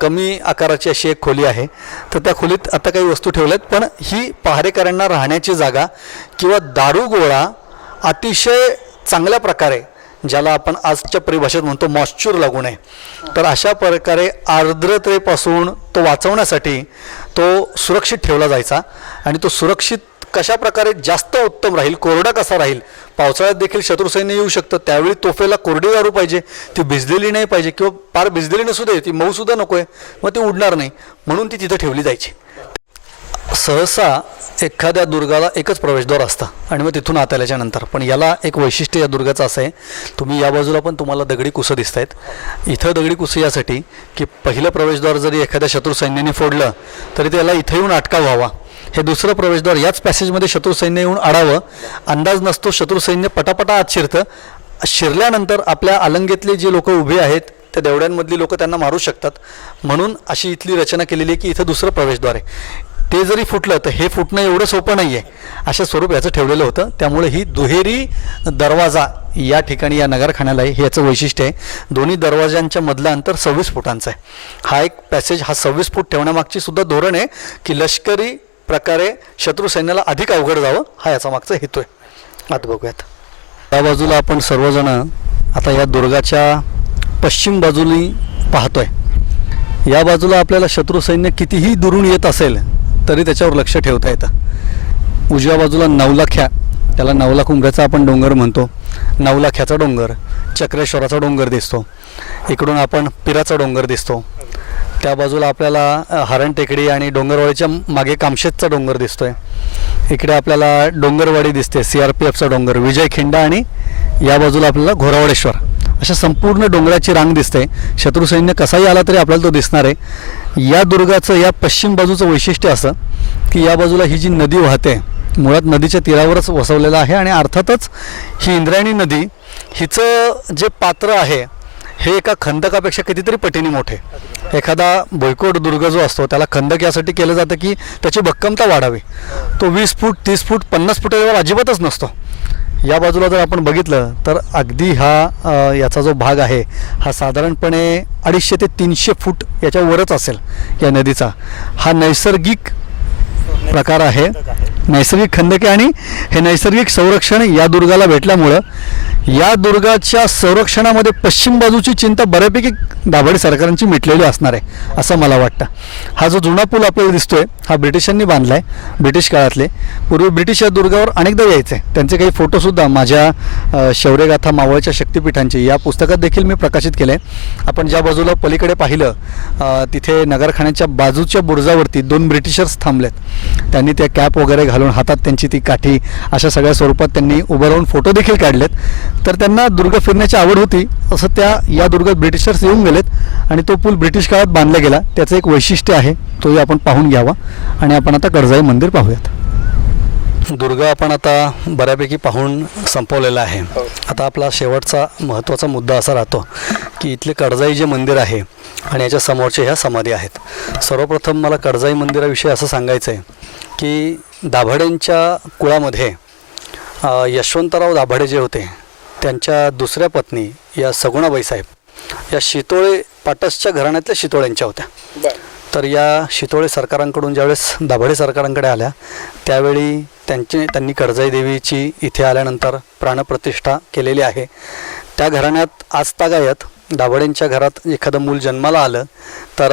कमी आकाराची अशी एक खोली आहे. तर त्या खोलीत आता काही वस्तू ठेवल्यात, पण ही पहारेकऱ्यांना राहण्याची जागा किंवा दारुगोळा अतिशय चांगल्या प्रकारे, ज्याला आपण आजच्या परिभाषेत म्हणतो मॉइश्चर लागू नये, तर अशा प्रकारे आर्द्रतेपासून तो वाचवण्यासाठी तो सुरक्षित ठेवला जायचा. आणि तो सुरक्षित कशा प्रकारे जास्त उत्तम राहील, कोरडा कसा राहील, पावसाळ्यात देखील शत्रू सैन्य येऊ शकतं, त्यावेळी तोफेला कोरडी दारू पाहिजे, ती भिजलेली नाही पाहिजे किंवा फार भिजलेली नसू दे, ती मऊसुद्धा नको आहे, मग ती उडणार नाही, म्हणून ती तिथं ठेवली जायची. सहसा एखाद्या दुर्गाला एकच प्रवेशद्वार असतं आणि मग तिथून आत आल्याच्या नंतर, पण याला एक वैशिष्ट्य या दुर्गाचं असं आहे, तुम्ही या बाजूला पण तुम्हाला दगडी कुसं दिसत आहेत. इथं दगडी कुसं यासाठी की पहिलं प्रवेशद्वार जरी एखाद्या शत्रू सैन्याने फोडलं तरी त्याला इथं येऊन अटकाव व्हावा. हे दुसरं प्रवेशद्वार याच पॅसेजमध्ये शत्रू सैन्य येऊन अडावं, अंदाज नसतो, शत्रू सैन्य पटापटा आत शिरतं. शिरल्यानंतर आपल्या अलंगेतले जे लोक उभे आहेत त्या देवड्यांमधली लोक त्यांना मारू शकतात, म्हणून अशी इथली रचना केलेली आहे की इथं दुसरं प्रवेशद्वार आहे. ते जरी फुटलं तर हे फुटणं एवढं सोपं नाही आहे, अशा स्वरूप याचं ठेवलेलं होतं. त्यामुळे ही दुहेरी दरवाजा या ठिकाणी या नगरखान्याला आहे, हे याचं वैशिष्ट्य आहे. दोन्ही दरवाजांच्या मधलं अंतर 26 फुटांचं आहे. हा एक पॅसेज हा 26 फूट ठेवण्यामागची सुद्धा धोरण आहे की लष्करी प्रकारे शत्रू सैन्याला अधिक अवघड जावं, हा याचा मागचा हेतू आहे. आता बघूयात. या बाजूला आपण सर्वजण आता या दुर्गाच्या पश्चिम बाजूनी पाहतोय. या बाजूला आपल्याला शत्रू सैन्य कितीही दुरून येत असेल तरी त्याच्यावर लक्ष ठेवता येतं. उजव्या बाजूला नवलाख्या, त्याला नवलाख उंबऱ्याचा आपण डोंगर म्हणतो, नवलाख्याचा डोंगर, चक्रेश्वराचा डोंगर दिसतो. इकडून आपण पिराचा डोंगर दिसतो. त्या बाजूला आपल्याला हरण टेकडी आणि डोंगरवाडीच्या मागे कामशेतचा डोंगर दिसतोय. इकडे आपल्याला डोंगरवाडी दिसते, CRPFचा डोंगर, विजयखिंड, आणि या बाजूला आपल्याला घोरावडेश्वर अशा संपूर्ण डोंगराची रांग दिसते. शत्रू सैन्य कसाही आला तरी आपल्याला तो दिसणार आहे. या दुर्गाचं या पश्चिम बाजूचं वैशिष्ट्य असं की या बाजूला ही जी नदी वाहते मुळात नदीच्या तीरावरच वसवलेलं आहे आणि अर्थातच ही इंद्रायणी नदी हिचं जे पात्र आहे हे एका खंदकापेक्षा कितीतरी पटीने मोठे. एखादा भुईकोट दुर्ग जो असतो त्याला खंदक यासाठी केलं जातं की त्याची भक्कमता वाढावी. तो 20 फूट 30 फूट 50 फुटावर अजिबातच नसतो. या बाजूला जर आपण बघितलं तर अगदी हा याचा जो भाग आहे हा साधारणपणे 250 ते 300 फूट याच्यावरच असेल या नदीचा. हा नैसर्गिक प्रकार आहे, नैसर्गिक खंदके आणि हे नैसर्गिक संरक्षण या दुर्गाला भेटल्यामुळं या दुर्गाच्या संरक्षणामध्ये पश्चिम बाजूची चिंता बऱ्यापैकी दाभाडे सरकारांची मिटलेली असणार आहे असं मला वाटतं. हा जो जुना पूल आपल्याला दिसतोय हा ब्रिटिशांनी बांधला आहे, ब्रिटिश काळातले. पूर्वी ब्रिटिश या दुर्गावर अनेकदा यायचे. त्यांचे काही फोटोसुद्धा माझ्या शौर्यगाथा मावळच्या शक्तिपीठांचे या पुस्तकात देखील मी प्रकाशित केले. आपण ज्या बाजूला पलीकडे पाहिलं तिथे नगरखान्याच्या बाजूच्या बुरुजावरती 2 ब्रिटिशर्स थांबलेत. त्यांनी त्या कॅप वगैरे घालून हातात त्यांची ती काठी अशा सगळ्या स्वरूपात त्यांनी उभं राहून फोटो देखील काढलेत. तर त्यांना दुर्ग फिरण्याची आवड होती असं या दुर्गात ब्रिटिशर्स येऊन गेलेत आणि तो पूल ब्रिटिश काळात बांधला गेला. त्याचं एक वैशिष्ट्य आहे, तोही आपण पाहून घ्यावा. आणि आपण आता कडजाई मंदिर पाहूयात. दुर्गा आपण आता बऱ्यापैकी पाहून संपवलेला आहे. आता आपला शेवटचा महत्त्वाचा मुद्दा असा राहतो की इथले कडजाई जे मंदिर आहे आणि याच्या समोरचे ह्या समाधी आहेत. सर्वप्रथम मला कडजाई मंदिराविषयी असं सांगायचं आहे की दाभाडेंच्या कुळामध्ये यशवंतराव दाभाडे जे होते त्यांच्या दुसऱ्या पत्नी या सगुणाबाई साहेब या शितोळे पाटसच्या घराण्यातल्या शितोळ्यांच्या होत्या. तर या शितोळे सरकारांकडून ज्यावेळेस दाभाडे सरकारांकडे आल्या त्यावेळी त्यांनी कडजाई देवीची इथे आल्यानंतर प्राणप्रतिष्ठा केलेली आहे. त्या घराण्यात आजतागायत दाभाडेंच्या घरात एखादं मूल जन्माला आलं तर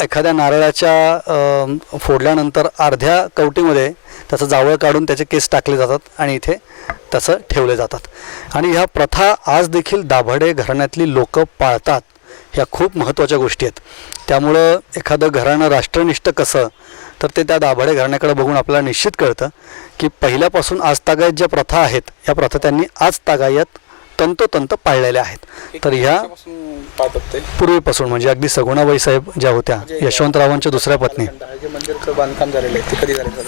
एखाद्या नारळाच्या फोडल्यानंतर अर्ध्या कवटीमध्ये त्याचं जावळ काढून त्याचे केस टाकले जातात आणि इथे तसं ठेवले जातात. आणि ह्या प्रथा आज देखील दाभाडे घराण्यातली लोक पाळतात. ह्या खूप महत्त्वाच्या गोष्टी आहेत. त्यामुळं एखादं घराणं राष्ट्रनिष्ठ कसं तर ते त्या दाभाडे घराण्याकडे बघून आपल्याला निश्चित कळतं की पहिल्यापासून आजतागायत ज्या प्रथा आहेत या प्रथा त्यांनी आजतागायत तंतोतंत पाळलेल्या आहेत. तर ह्या पूर्वीपासून म्हणजे अगदी सगुणाबाई साहेब ज्या होत्या यशवंतरावांच्या दुसऱ्या पत्नी.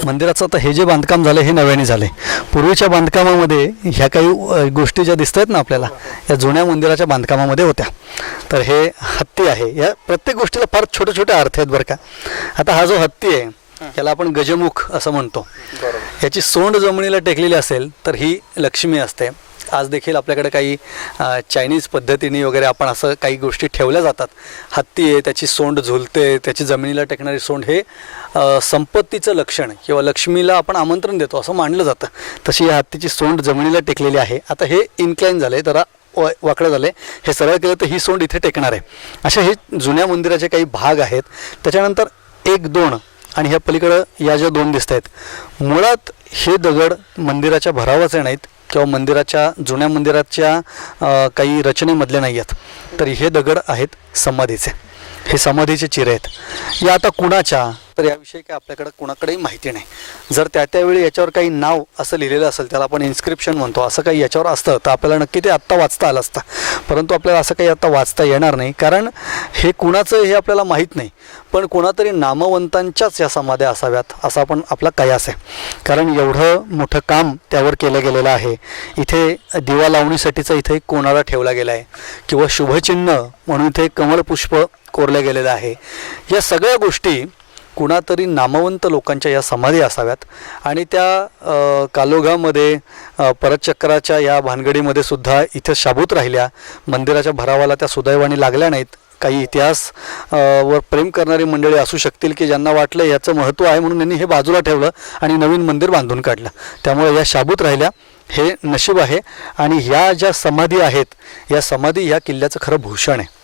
मंदिराचं आता हे जे बांधकाम झालं हे नव्याने झाले. पूर्वीच्या बांधकामामध्ये ह्या काही गोष्टी ज्या दिसत आहेत ना आपल्याला या जुन्या मंदिराच्या बांधकामामध्ये होत्या. तर हे हत्ती आहे. या प्रत्येक गोष्टीला फार छोटे छोटे अर्थ आहेत बरं का. आता हा जो हत्ती आहे याला आपण गजमुख असं म्हणतो. याची सोंड जमिनीला टेकलेली असेल तर ही लक्ष्मी असते. आज देखील आपल्याकडे काही चायनीज पद्धतीने वगैरे आपण असं काही गोष्टी ठेवल्या जातात. हत्ती आहे, त्याची सोंड झुलते, त्याची जमिनीला टेकणारी सोंड हे संपत्तीचं लक्षण किंवा लक्ष्मीला आपण आमंत्रण देतो असं मानलं जातं. तशी या हत्तीची सोंड जमिनीला टेकलेली आहे. आता हे इन्क्लाइन झालं आहे, जरा वाकडं झालं आहे. हे सरळ केलं तर ही सोंड इथे टेकणार आहे. असे हे जुन्या मंदिराचे काही भाग आहेत. त्याच्यानंतर 1, 2 आणि ह्या पलीकडं या ज्या 2 दिसत आहेत मुळात हे दगड मंदिराच्या भरावाचे नाहीत किंवा मंदिराच्या जुन्या मंदिराच्या काही रचनेमधले नाही आहेत. तर हे दगड आहेत समाधीचे. हे समाधीचे चिरे आहेत. या आता कुणाच्या तर याविषयी काय आपल्याकडे कुणाकडेही माहिती नाही. जर त्यावेळी याच्यावर काही नाव असं लिहिलेलं असेल त्याला आपण इन्स्क्रिप्शन म्हणतो असं काही याच्यावर असतं तर आपल्याला नक्की ते आत्ता वाचता आलं असतं. परंतु आपल्याला असं काही आता वाचता येणार नाही कारण हे कुणाचं हे आपल्याला माहीत नाही. पण कोणातरी नामवंतांच्याच या समाध्या असाव्यात असा आपला कयास आहे. कारण एवढं मोठं काम त्यावर केलं गेलेलं आहे. इथे दिवा लावणीसाठीचा इथे एक कोनाडा ठेवला गेला आहे किंवा शुभचिन्ह म्हणून इथे कमळपुष्प कोरलं गेलेलं आहे. या सगळ्या गोष्टी कुणातरी नामवंत लोकांच्या या समाधी असाव्यात. आणि त्या कालोगामध्ये परतचक्राच्या या भानगडीमध्ये सुद्धा इथे शाबूत राहिल्या. मंदिराच्या भरावाला त्या सुदैवाने लागल्या नाहीत. काही इतिहास वर प्रेम करणारी मंडळी असू शकतील की ज्यांना वाटलं याचं महत्त्व आहे म्हणून त्यांनी हे बाजूला ठेवलं आणि नवीन मंदिर बांधून काढलं. त्यामुळे या शाबूत राहिल्या हे नशीब आहे. आणि ह्या ज्या समाधी आहेत या समाधी ह्या किल्ल्याचं खरं भूषण आहे.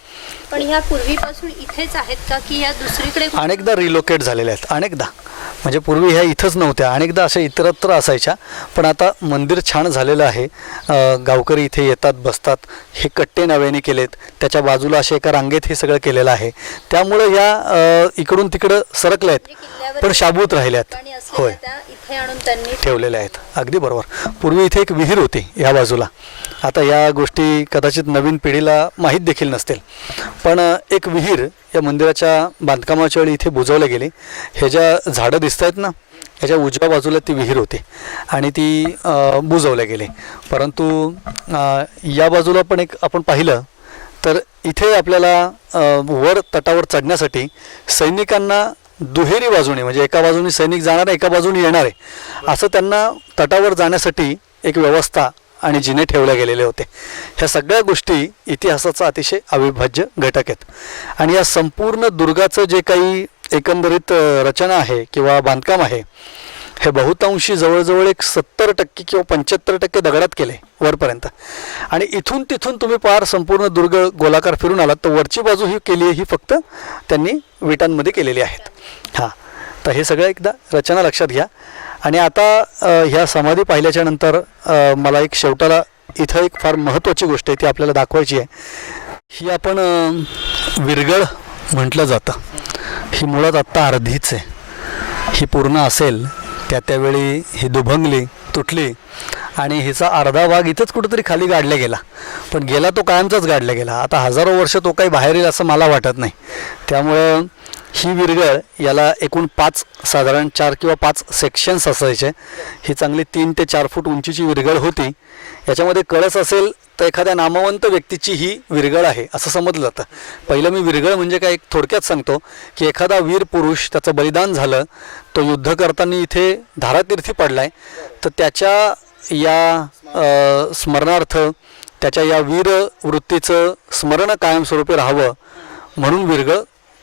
पण ह्या पूर्वीपासून इथेच आहेत का की या दुसरीकडे अनेकदा रिलोकेट झालेल्या आहेत. अनेकदा म्हणजे पूर्वी ह्या इथंच नव्हत्या. अनेकदा अशा इतरत्र असायच्या. पण आता मंदिर छान झालेलं आहे. गावकरी इथे येतात बसतात. हे कट्टे नव्याने केलेत. त्याच्या बाजूला अशा एका रांगेत हे सगळं केलेलं आहे. त्यामुळं या इकडून तिकडं सरकल्या आहेत पण शाबूत राहिल्यात. होय इथे आणून त्यांनी ठेवलेल्या आहेत. अगदी बरोबर. पूर्वी इथे एक विहीर होती या बाजूला आता या गोष्टी कदाचित नवीन पिढीला माहीत देखील नसतील, पण एक विहीर या मंदिराच्या बांधकामाच्या वेळी इथे बुजवली गेली. हे ज्या झाडं दिसत आहेत ना, ह्याच्या उजव्या बाजूला ती विहीर होती आणि ती बुजवल्या गेली. परंतु या बाजूला पण एक आपण पाहिलं तर इथे आपल्याला वर तटावर चढण्यासाठी सैनिकांना दुहेरी बाजूने, म्हणजे एका बाजूने सैनिक जाणार आहे, एका बाजूने येणार आहे, असं त्यांना तटावर जाण्यासाठी एक व्यवस्था आणि जिने ठेवले गेलेले होते. ह्या सगळ्या गोष्टी इतिहासाचा अतिशय अविभाज्य घटक आहेत. आणि या संपूर्ण दुर्गाचं जे काही एकंदरीत रचना आहे किंवा बांधकाम आहे, हे बहुतांशी जवळजवळ एक 70% किंवा 75% दगडात केले वरपर्यंत. आणि इथून तिथून तुम्ही पार संपूर्ण दुर्ग गोलाकार फिरून आलात तर वरची बाजू ही केली आहे, ही फक्त त्यांनी विटांमध्ये केलेली आहेत. हां, तर हे सगळं एकदा रचना लक्षात घ्या. आणि आता ह्या समाधी पाहिल्याच्या नंतर मला एक शेवटाला इथं एक फार महत्त्वाची गोष्ट आहे ती आपल्याला दाखवायची आहे. ही आपण विरगळ म्हटलं जातं. ही मुळात आत्ता अर्धीच आहे. ही पूर्ण असेल त्यावेळी ही दुभंगली, तुटली आणि हिचा अर्धा भाग इथंच कुठंतरी खाली गाडला गेला. पण गेला तो कायमचाच गाडला गेला. आता हजारो वर्ष तो काही बाहेर येईल असं मला वाटत नाही. त्यामुळं ही विरगळ याला एकूण 5 साधारण 4 किंवा 5 सेक्शन्स असायचे. ही चांगली 3 ते 4 फूट उंचीची विरगळ होती. याच्यामध्ये कळस असेल तर एखाद्या नामवंत व्यक्तीची ही विरगळ आहे असं समजलं जातं. पहिलं मी विरगळ म्हणजे काय एक थोडक्यात सांगतो की एखादा वीर पुरुष त्याचं बलिदान झालं, तो युद्ध करताना इथे धारातीर्थी पडलाय, तर त्याच्या या स्मरणार्थ त्याच्या या वीर वृत्तीचं स्मरण कायमस्वरूपी राहावं म्हणून विरगळ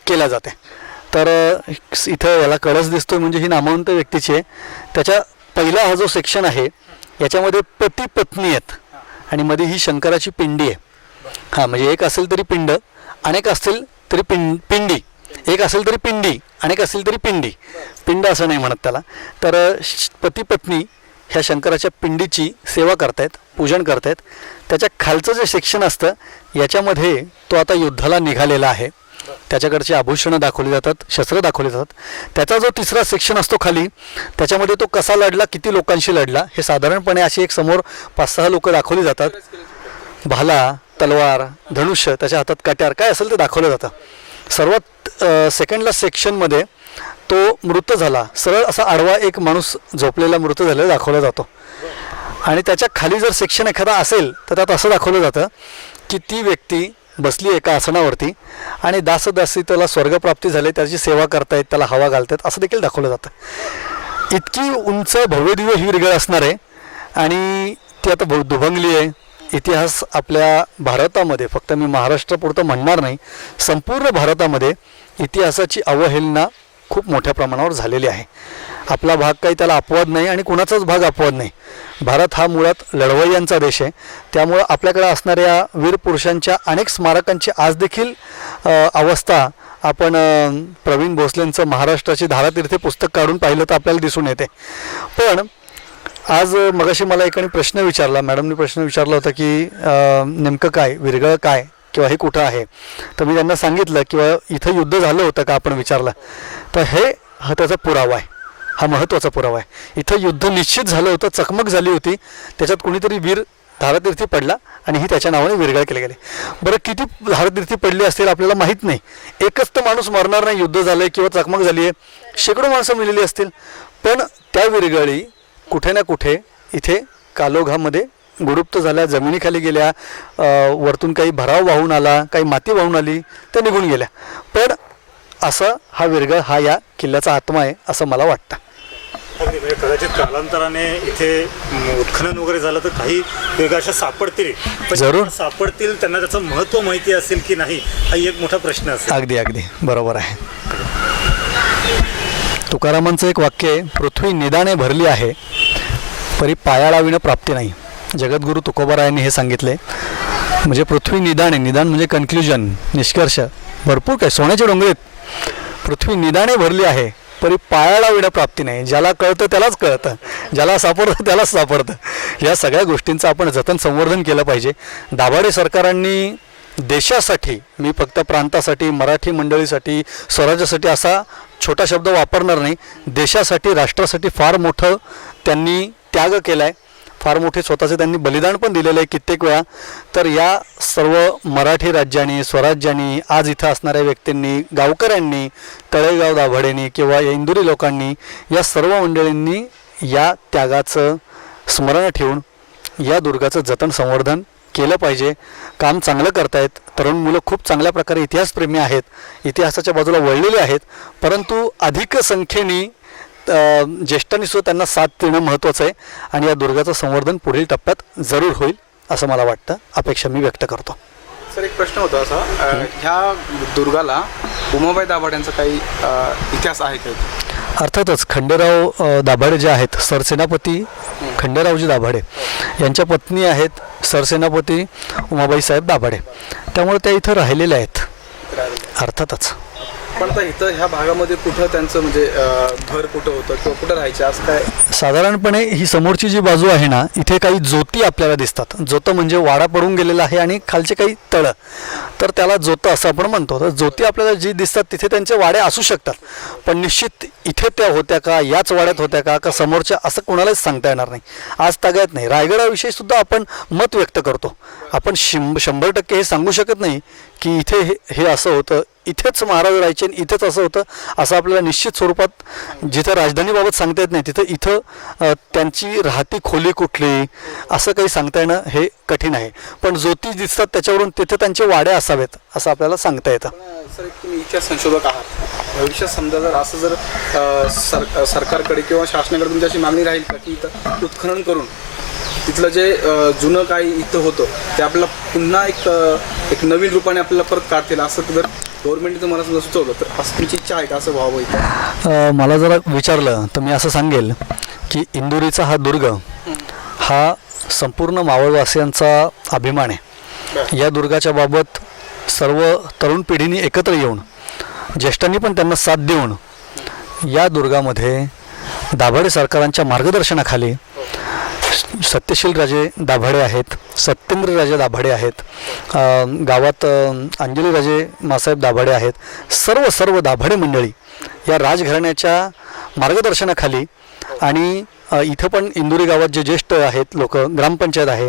केल्या जाते. तर इथं याला कळस दिसतोय म्हणजे ही नामवंत व्यक्तीची आहे. त्याच्या पहिला हा जो सेक्शन आहे याच्यामध्ये पती पत्नी आहेत आणि मध्ये ही शंकराची पिंडी आहे. हां, म्हणजे एक असेल तरी पिंड, अनेक असतील तरी पिंडी, एक असेल तरी पिंडी, अनेक असेल तरी पिंडी. पिंड असं नाही म्हणत त्याला. तर पती पत्नी ह्या शंकराच्या पिंडीची सेवा करतायत, पूजन करतायत. त्याच्या खालचं जे सेक्शन असतं याच्यामध्ये तो आता युद्धाला निघालेला आहे. त्याच्याकडची आभूषणं दाखवली जातात, शस्त्र दाखवली जातात. त्याचा जो तिसरा सेक्शन असतो खाली, त्याच्यामध्ये तो कसा लढला, किती लोकांशी लढला, हे साधारणपणे अशी एक समोर 5-6 लोक दाखवली जातात. भाला, तलवार, धनुष्य, त्याच्या हातात कट्यार, काय असेल ते दाखवलं जातं. सर्वात सेकंडला सेक्शनमध्ये तो मृत झाला, सरळ असा आडवा एक माणूस झोपलेला मृत झालेला दाखवला जातो. आणि त्याच्या खाली जर सेक्शन एखादा असेल तर त्यात असं दाखवलं जातं की ती व्यक्ती बसली एका आसनावरती आणि दासदासी त्याला स्वर्गप्राप्ती झाली, त्याची सेवा करतायत, त्याला हवा घालतायत, असं देखील दाखवलं जातं. इतकी उंच भव्यदिव्य ही विरगळ असणार आहे आणि ती आता दुभंगली आहे. इतिहास आपल्या भारतामध्ये, फक्त मी महाराष्ट्रापुरतं म्हणणार नाही, संपूर्ण भारतामध्ये इतिहासाची अवहेलना खूप मोठ्या प्रमाणावर झालेली आहे. आपला भाग काही त्याला अपवाद नाही आणि कुणाचाच भाग अपवाद नाही. भारत हा मुळात लढवय्यांचा देश आहे. त्यामुळं आपल्याकडे असणाऱ्या वीर पुरुषांच्या अनेक स्मारकांची आज देखील अवस्था आपण प्रवीण भोसलेंचं महाराष्ट्राची धारातीर्थे पुस्तक काढून पाहिलं तर आपल्याला दिसून येते. पण आज मगाशी मला एकाने प्रश्न विचारला, मॅडमने प्रश्न विचारला होता की नेमकं काय विरगळ काय किंवा हे कुठं आहे. तर मी त्यांना सांगितलं किंवा इथं युद्ध झालं होतं का आपण विचारलं, तर हा त्याचा पुरावा आहे, हा महत्त्वाचा पुरावा आहे. इथं युद्ध निश्चित झालं होतं, चकमक झाली होती, त्याच्यात कुणीतरी वीर धारातीर्थी पडला आणि ही त्याच्या नावाने विरगळ केले गेले. बरं, किती धारातीर्थी पडले असतील आपल्याला माहीत नाही. एकच तर माणूस मरणार नाही, युद्ध झालं आहे किंवा चकमक झाली आहे, शेकडो माणसं मिळाली असतील. पण त्या विरगळी कुठे ना कुठे इथे कालोघामध्ये गुडुप्त झाल्या, जमिनीखाली गेल्या, वरतून काही भराव वाहून आला, काही माती वाहून आली, त्या निघून गेल्या. पण असं हा विरगळ हा या किल्ल्याचा आत्मा आहे असं मला वाटतं. अगदी, म्हणजे कदाचित कालांतराने इथे उत्खनन वगैरे झालं तर काही विरगळ अशा सापडतील, पण जरूर सापडतील त्यांना त्याचं महत्त्व माहिती असेल की नाही हा एक मोठा प्रश्न असेल. अगदी अगदी बरोबर आहे. तुकारामांचं एक वाक्य आहे, पृथ्वी निदाने भरली आहे परी पायाळाविणं प्राप्ती नाही. जगद्गुरू तुकोबारायांनी हे सांगितले. म्हणजे पृथ्वी निदाने, निदान म्हणजे कन्क्ल्युजन, निष्कर्ष, भरपूर काय सोन्याचे डोंगर आहेत. पृथ्वी निदाने भरली आहे परी पायाळाविणं प्राप्ती नाही. ज्याला कळतं त्यालाच कळतं, ज्याला सापडतं त्यालाच सापडतं. या सगळ्या गोष्टींचं आपण जतन संवर्धन केलं पाहिजे. दाभाडे सरकारांनी देशासाठी, मी फक्त प्रांतासाठी, मराठी मंडळीसाठी, स्वराज्यासाठी असा छोटा शब्द वापरणार नाही, देशासाठी, राष्ट्रासाठी फार मोठं त्यांनी त्याग केला आहे. फार मोठे स्वतःचे त्यांनी बलिदान पण दिलेलं आहे कित्येक वेळा. तर या सर्व मराठी राज्यांनी, स्वराज्यांनी, आज इथं असणाऱ्या व्यक्तींनी, गावकऱ्यांनी, तळेगाव दाभाडेंनी किंवा या इंदुरी लोकांनी, या सर्व मंडळींनी या त्यागाचं स्मरण ठेवून या दुर्गाचं जतन संवर्धन केलं पाहिजे. काम चांगलं करतायत. तरुण मुलं खूप चांगल्या प्रकारे इतिहासप्रेमी आहेत, इतिहासाच्या बाजूला वळलेले आहेत. परंतु अधिक संख्येने ज्येष्ठांनी सुद्धा त्यांना साथ देणं महत्त्वाचं आहे आणि या दुर्गाचं संवर्धन पुढील टप्प्यात जरूर होईल असं मला वाटतं. अपेक्षा मी व्यक्त करतो. सर, एक प्रश्न होता असा, ह्या दुर्गाला उमाबाई दाभाड यांचा काही इतिहास आहे का? अर्थातच खंडेराव दाभाडे जे आहेत, सरसेनापती खंडेरावजी दाभाडे यांच्या पत्नी आहेत सरसेनापती उमाबाई साहेब दाभाडे, त्यामुळे त्या इथं राहिलेल्या आहेत. अर्थातच. पण आता इथं ह्या भागामध्ये कुठं त्यांचं म्हणजे घर कुठं होतं किंवा कुठं राहायचं असं काय? साधारणपणे ही समोरची जी बाजू आहे ना, इथे काही जोती आपल्याला दिसतात. जोतं म्हणजे वाडा पडून गेलेला आहे आणि खालचे काही तळं, तर त्याला जोतं असं आपण म्हणतो. तर जोती आपल्याला जी दिसतात तिथे त्यांचे वाडे असू शकतात, पण निश्चित इथे त्या होत्या का, याच वाड्यात होत्या का समोरच्या, असं कोणालाच सांगता येणार नाही. आज तागायत नाही. रायगडाविषयी सुद्धा आपण मत व्यक्त करतो. आपण 100% हे सांगू शकत नाही की इथे हे असं होतं, इथेच महाराज राहायचे, इथेच असं होतं, असं आपल्याला निश्चित स्वरूपात जिथं राजधानीबाबत सांगता येत नाही तिथं इथं त्यांची राहती खोली कुठली असं काही सांगता येणं हे कठीण आहे. पण ज्योती दिसतात त्याच्यावरून तिथे त्यांचे वाडे असावेत असं आपल्याला सांगता येतं. सर, तुम्ही इतिहास संशोधक आहात. भविष्यात समजा जर असं जर सरकारकडे किंवा शासनाकडे तुमची अशी मागणी राहील का की इथं उत्खनन करून तिथलं जे जुनं काही इथं होतं ते आपल्याला पुन्हा एक नवीन रूपाने आपल्याला परत काढतील, असं जर गव्हर्नमेंटने तुम्हाला समजा सुचवलं तर असं तुमची इच्छा आहे का असं व्हावं इथं? मला जरा विचारलं तर मी असं सांगेल की इंदुरीचा हा दुर्ग हा संपूर्ण मावळवासियांचा अभिमान आहे. या दुर्गाच्या बाबत सर्व तरुण पिढीने एकत्र येऊन, ज्येष्ठांनी पण त्यांना साथ देऊन या दुर्गामध्ये दाभाडे सरकारांच्या मार्गदर्शनाखाली सत्यशील राजे दाभाडे आहेत, सत्येंद्र राजे दाभाडे आहेत, गावात अंजली राजे मासाहेब दाभाडे आहेत, सर्व दाभाडे मंडळी या राजघराण्याच्या मार्गदर्शनाखाली आणि इथं पण इंदुरी गावात जे ज्येष्ठ आहेत लोक, ग्रामपंचायत आहे,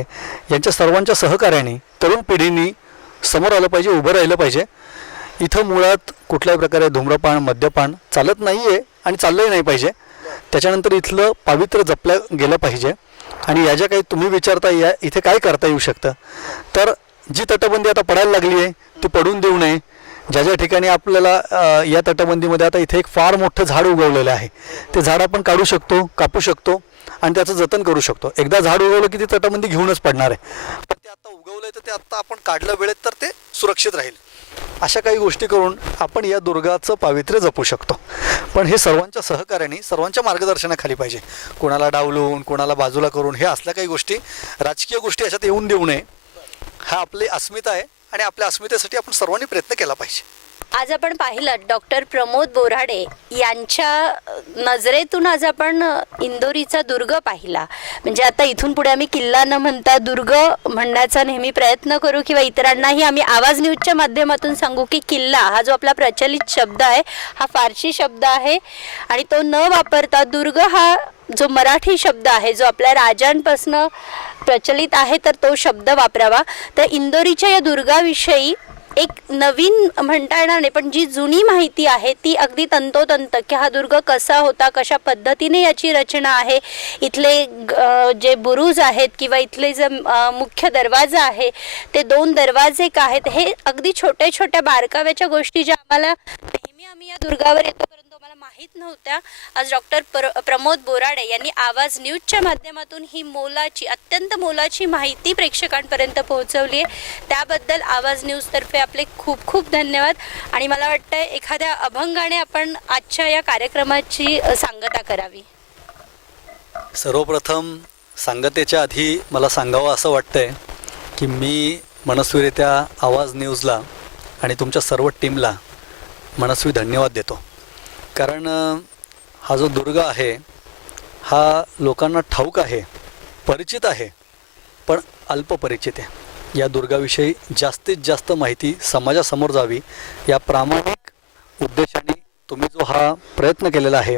यांच्या सर्वांच्या सहकार्याने तरुण पिढीने समोर आलं पाहिजे, उभं राहिलं पाहिजे. इथं मुळात कुठल्याही प्रकारे धूम्रपान, मद्यपान चालत नाही आहे आणि चाललंही नाही पाहिजे. त्याच्यानंतर इथलं पावित्र्य जपलं गेलं पाहिजे. आणि या ज्या काही तुम्ही विचारता या इथे काय करता येऊ शकतं, तर जी तटबंदी आता पडायला लागली आहे ती पडून देऊ नये. ज्या ठिकाणी आपल्याला या तटबंदीमध्ये आता इथे एक फार मोठं झाड उगवलेलं आहे, ते झाड आपण काढू शकतो, कापू शकतो आणि त्याचं जतन करू शकतो. एकदा झाड उगवलं की ती तटबंदी घेऊनच पडणार आहे. पण ते आता उगवलंय तर ते आता आपण काढलं वेळेत तर ते सुरक्षित राहील. अशा काही गोष्टी करून आपण या दुर्गाचं पावित्र्य जपू शकतो. पण हे सर्वांच्या सहकार्याने, सर्वांच्या मार्गदर्शनाखाली पाहिजे. कोणाला डावलून, कोणाला बाजूला करून हे असल्या काही गोष्टी, राजकीय गोष्टी याच्यात येऊन देऊ नये. हा आपली अस्मिता आहे आणि आपल्या अस्मितेसाठी आपण सर्वांनी प्रयत्न केला पाहिजे. आज आपण पाहिलं डॉक्टर प्रमोद बोराडे यांच्या नजरेतून आज आपण इंदोरीचा दुर्ग पाहिला. म्हणजे आता इथून पुढे आम्ही किल्ला न म्हणता दुर्ग म्हणण्याचा नेहमी प्रयत्न करू किंवा इतरांनाही आम्ही आवाज न्यूजच्या माध्यमातून सांगू की किल्ला हा जो आपला प्रचलित शब्द आहे हा फारसी शब्द आहे आणि तो न वापरता दुर्ग हा जो मराठी शब्द आहे जो आपल्या राजांपासून प्रचलित आहे तर तो शब्द वापरावा. तर इंदोरीच्या या दुर्गाविषयी एक नवीन म्हणता येणार नाही पण जी जुनी माहिती आहे ती अगदी तंतोतंत की हा दुर्ग कसा होता, कशा पद्धतीने याची रचना आहे, इथले जे बुरुज आहेत किंवा इथले जे मुख्य दरवाजा आहे ते 2 दरवाजे का आहेत, हे अगदी छोट्या छोट्या बारकाव्याच्या गोष्टी ज्या आम्हाला नेहमी आम्ही या दुर्गावर येतो परंतु आम्हाला माहीत नव्हत्या. आज डॉक्टर प्रमोद बोराडे यांनी आवाज न्यूजच्या माध्यमातून ही अत्यंत मोलाची माहिती प्रेक्षकांपर्यंत पोहोचवली आहे. त्याबद्दल आवाज न्यूजतर्फे आपले खूप खूप धन्यवाद. आणि मला वाटतं एखाद्या अभंगाने आपण आजच्या या कार्यक्रमाची सांगता करावी. सर्वप्रथम सांगतेच्या आधी मला सांगावं असं वाटतंय की मी मनस्वीरित्या आवाज न्यूजला आणि तुमच्या सर्व टीमला मनस्वी धन्यवाद देतो. कारण हा जो दुर्ग आहे हा लोकांना ठाऊक आहे, परिचित आहे, पण अल्प परिचित आहे. या दुर्गाविषयी जास्तीत जास्त माहिती समाजासमोर जावी या प्रामाणिक उद्देशाने तुम्ही जो हा प्रयत्न केलेला आहे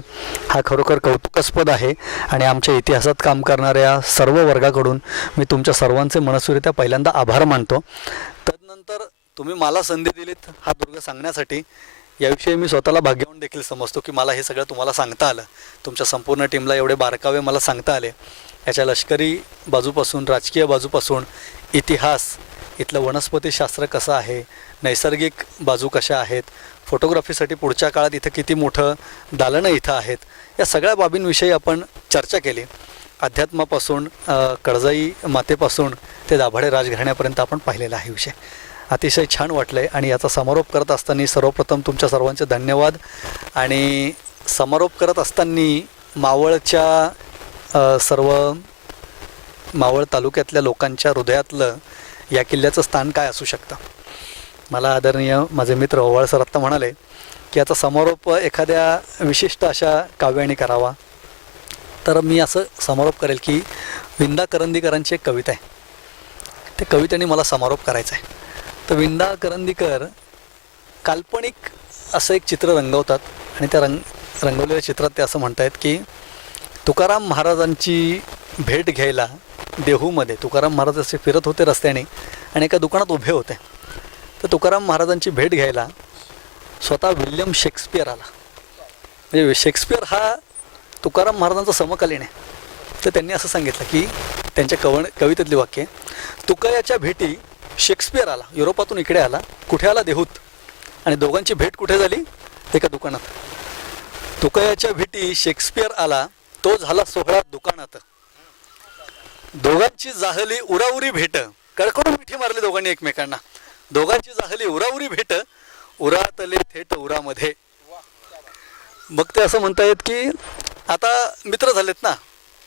हा खरोखर कौतुकास्पद आहे आणि आमच्या इतिहासात काम करणाऱ्या सर्व वर्गाकडून मी तुमच्या सर्वांचे मनस्वीरित्या पहिल्यांदा आभार मानतो. तदनंतर तुम्ही मला संधी दिलीत हा दुर्ग सांगण्यासाठी, याविषयी मी स्वतःला भाग्यवान देखील समजतो की मला हे सगळं तुम्हाला सांगता आलं. तुमच्या संपूर्ण टीमला एवढे बारकावे मला सांगता आले. याच्या लष्करी बाजूपासून, राजकीय बाजूपासून, इतिहास, इथलं वनस्पतीशास्त्र कसं आहे, नैसर्गिक बाजू कशा आहेत, फोटोग्राफीसाठी पुढच्या काळात इथं किती मोठं दालनं इथं आहेत, या सगळ्या बाबींविषयी आपण चर्चा केली. अध्यात्मापासून कडजाई मातेपासून ते दाभाडे राजघराण्यापर्यंत आपण पाहिलेला आहे विषय. अतिशय छान वाटलं आहे आणि याचा समारोप करत असताना सर्वप्रथम तुमच्या सर्वांचे धन्यवाद. आणि समारोप करत असताना मावळच्या सर्व मावळ तालुक्यातल्या लोकांच्या हृदयातलं या किल्ल्याचं स्थान काय असू शकतं. मला आदरणीय माझे मित्र ओवाळ सर आत्ता म्हणाले की याचा समारोप एखाद्या विशिष्ट अशा काव्याने करावा. तर मी असं समारोप करेल की विंदा करंदीकरांची एक कविता आहे, त्या कवितेने मला समारोप करायचा आहे. तर विंदा करंदीकर काल्पनिक असं एक चित्र रंगवतात आणि त्या रंगवलेल्या चित्रात ते असं म्हणत आहेत की तुकाराम महाराजांची भेट घ्यायला देहूमध्ये तुकाराम महाराज असे फिरत होते रस्त्याने आणि एका दुकानात उभे होते. तर तुकाराम महाराजांची भेट घ्यायला स्वतः विल्यम शेक्सपियर आला. म्हणजे शेक्सपियर हा तुकाराम महाराजांचा समकालीन आहे. तर त्यांनी असं सांगितलं की त्यांच्या कवितेतली वाक्य, तुकयाच्या भेटी शेक्सपियर आला, युरोपातून इकडे आला, कुठे आला, देहूत, आणि दोघांची भेट कुठे झाली, एका दुकानात. तुकयाच्या भेटी शेक्सपियर आला, तो झाला सोहळा दुकानात, दोघांची जाहली उराउरी भेट, कडकडून मिठी मारली दोघांनी एकमेकांना, दोघांची जाहली उराउरी भेट, उरातले थेट उरामध्ये. मग ते असं म्हणतायत की आता मित्र झालेत ना,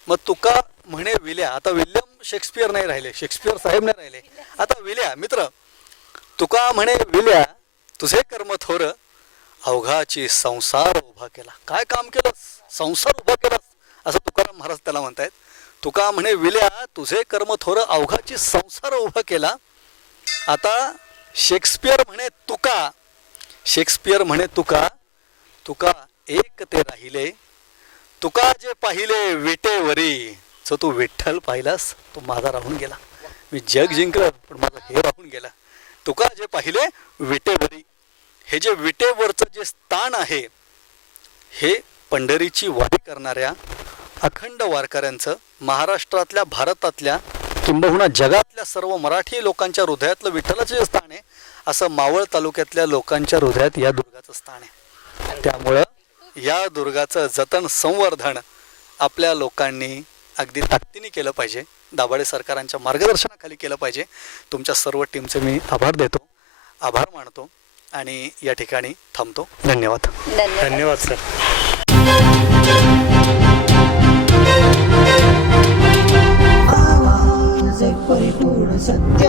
मग तुका म्हणे विल्या, आता विल्यम शेक्सपियर नाही राहिले, शेक्सपियर साहेब नाही राहिले, आता विल्या मित्र, तुका म्हणे विल्या, तुझे कर्म थोर, अवघाची संसार उभा केला. काय काम केलं, संसार उभा केला, असं तुकाराम महाराज त्याला म्हणतायत. तुका म्हणे विल्या, तुझे कर्म थोर, अवघाची संसार उभा केला. आता शेक्सपियर म्हणे तुका, शेक्सपियर म्हणे तुका, तुका एक ते राहिले, तुका जे पाहिले विटेवरी, जो तू विठ्ठल पाहिलास तो माझा राहून गेला. मी जग जिंकलं पण माझं हे राहून गेलं. तुका जे पाहिले विटेवरी, हे जे विटेवरचं जे स्थान आहे हे पंढरीची वारी करणाऱ्या अखंड वारकऱ्यांचं, महाराष्ट्रातल्या, भारतातल्या, किंबहुना जगातल्या सर्व मराठी लोकांच्या हृदयातलं विठ्ठलाचं जे स्थान आहे, असं मावळ तालुक्यातल्या लोकांच्या हृदयात या दुर्गाचं स्थान आहे. त्यामुळं या दुर्गाचं जतन, संवर्धन आपल्या लोकांनी अगदी ताकदीने केलं पाहिजे, दाभाडे सरकारांच्या मार्गदर्शनाखाली केलं पाहिजे. तुमच्या सर्व टीमचे मी आभार देतो, आभार मानतो आणि या ठिकाणी थांबतो. धन्यवाद. धन्यवाद सर. परिपूर्ण सत्य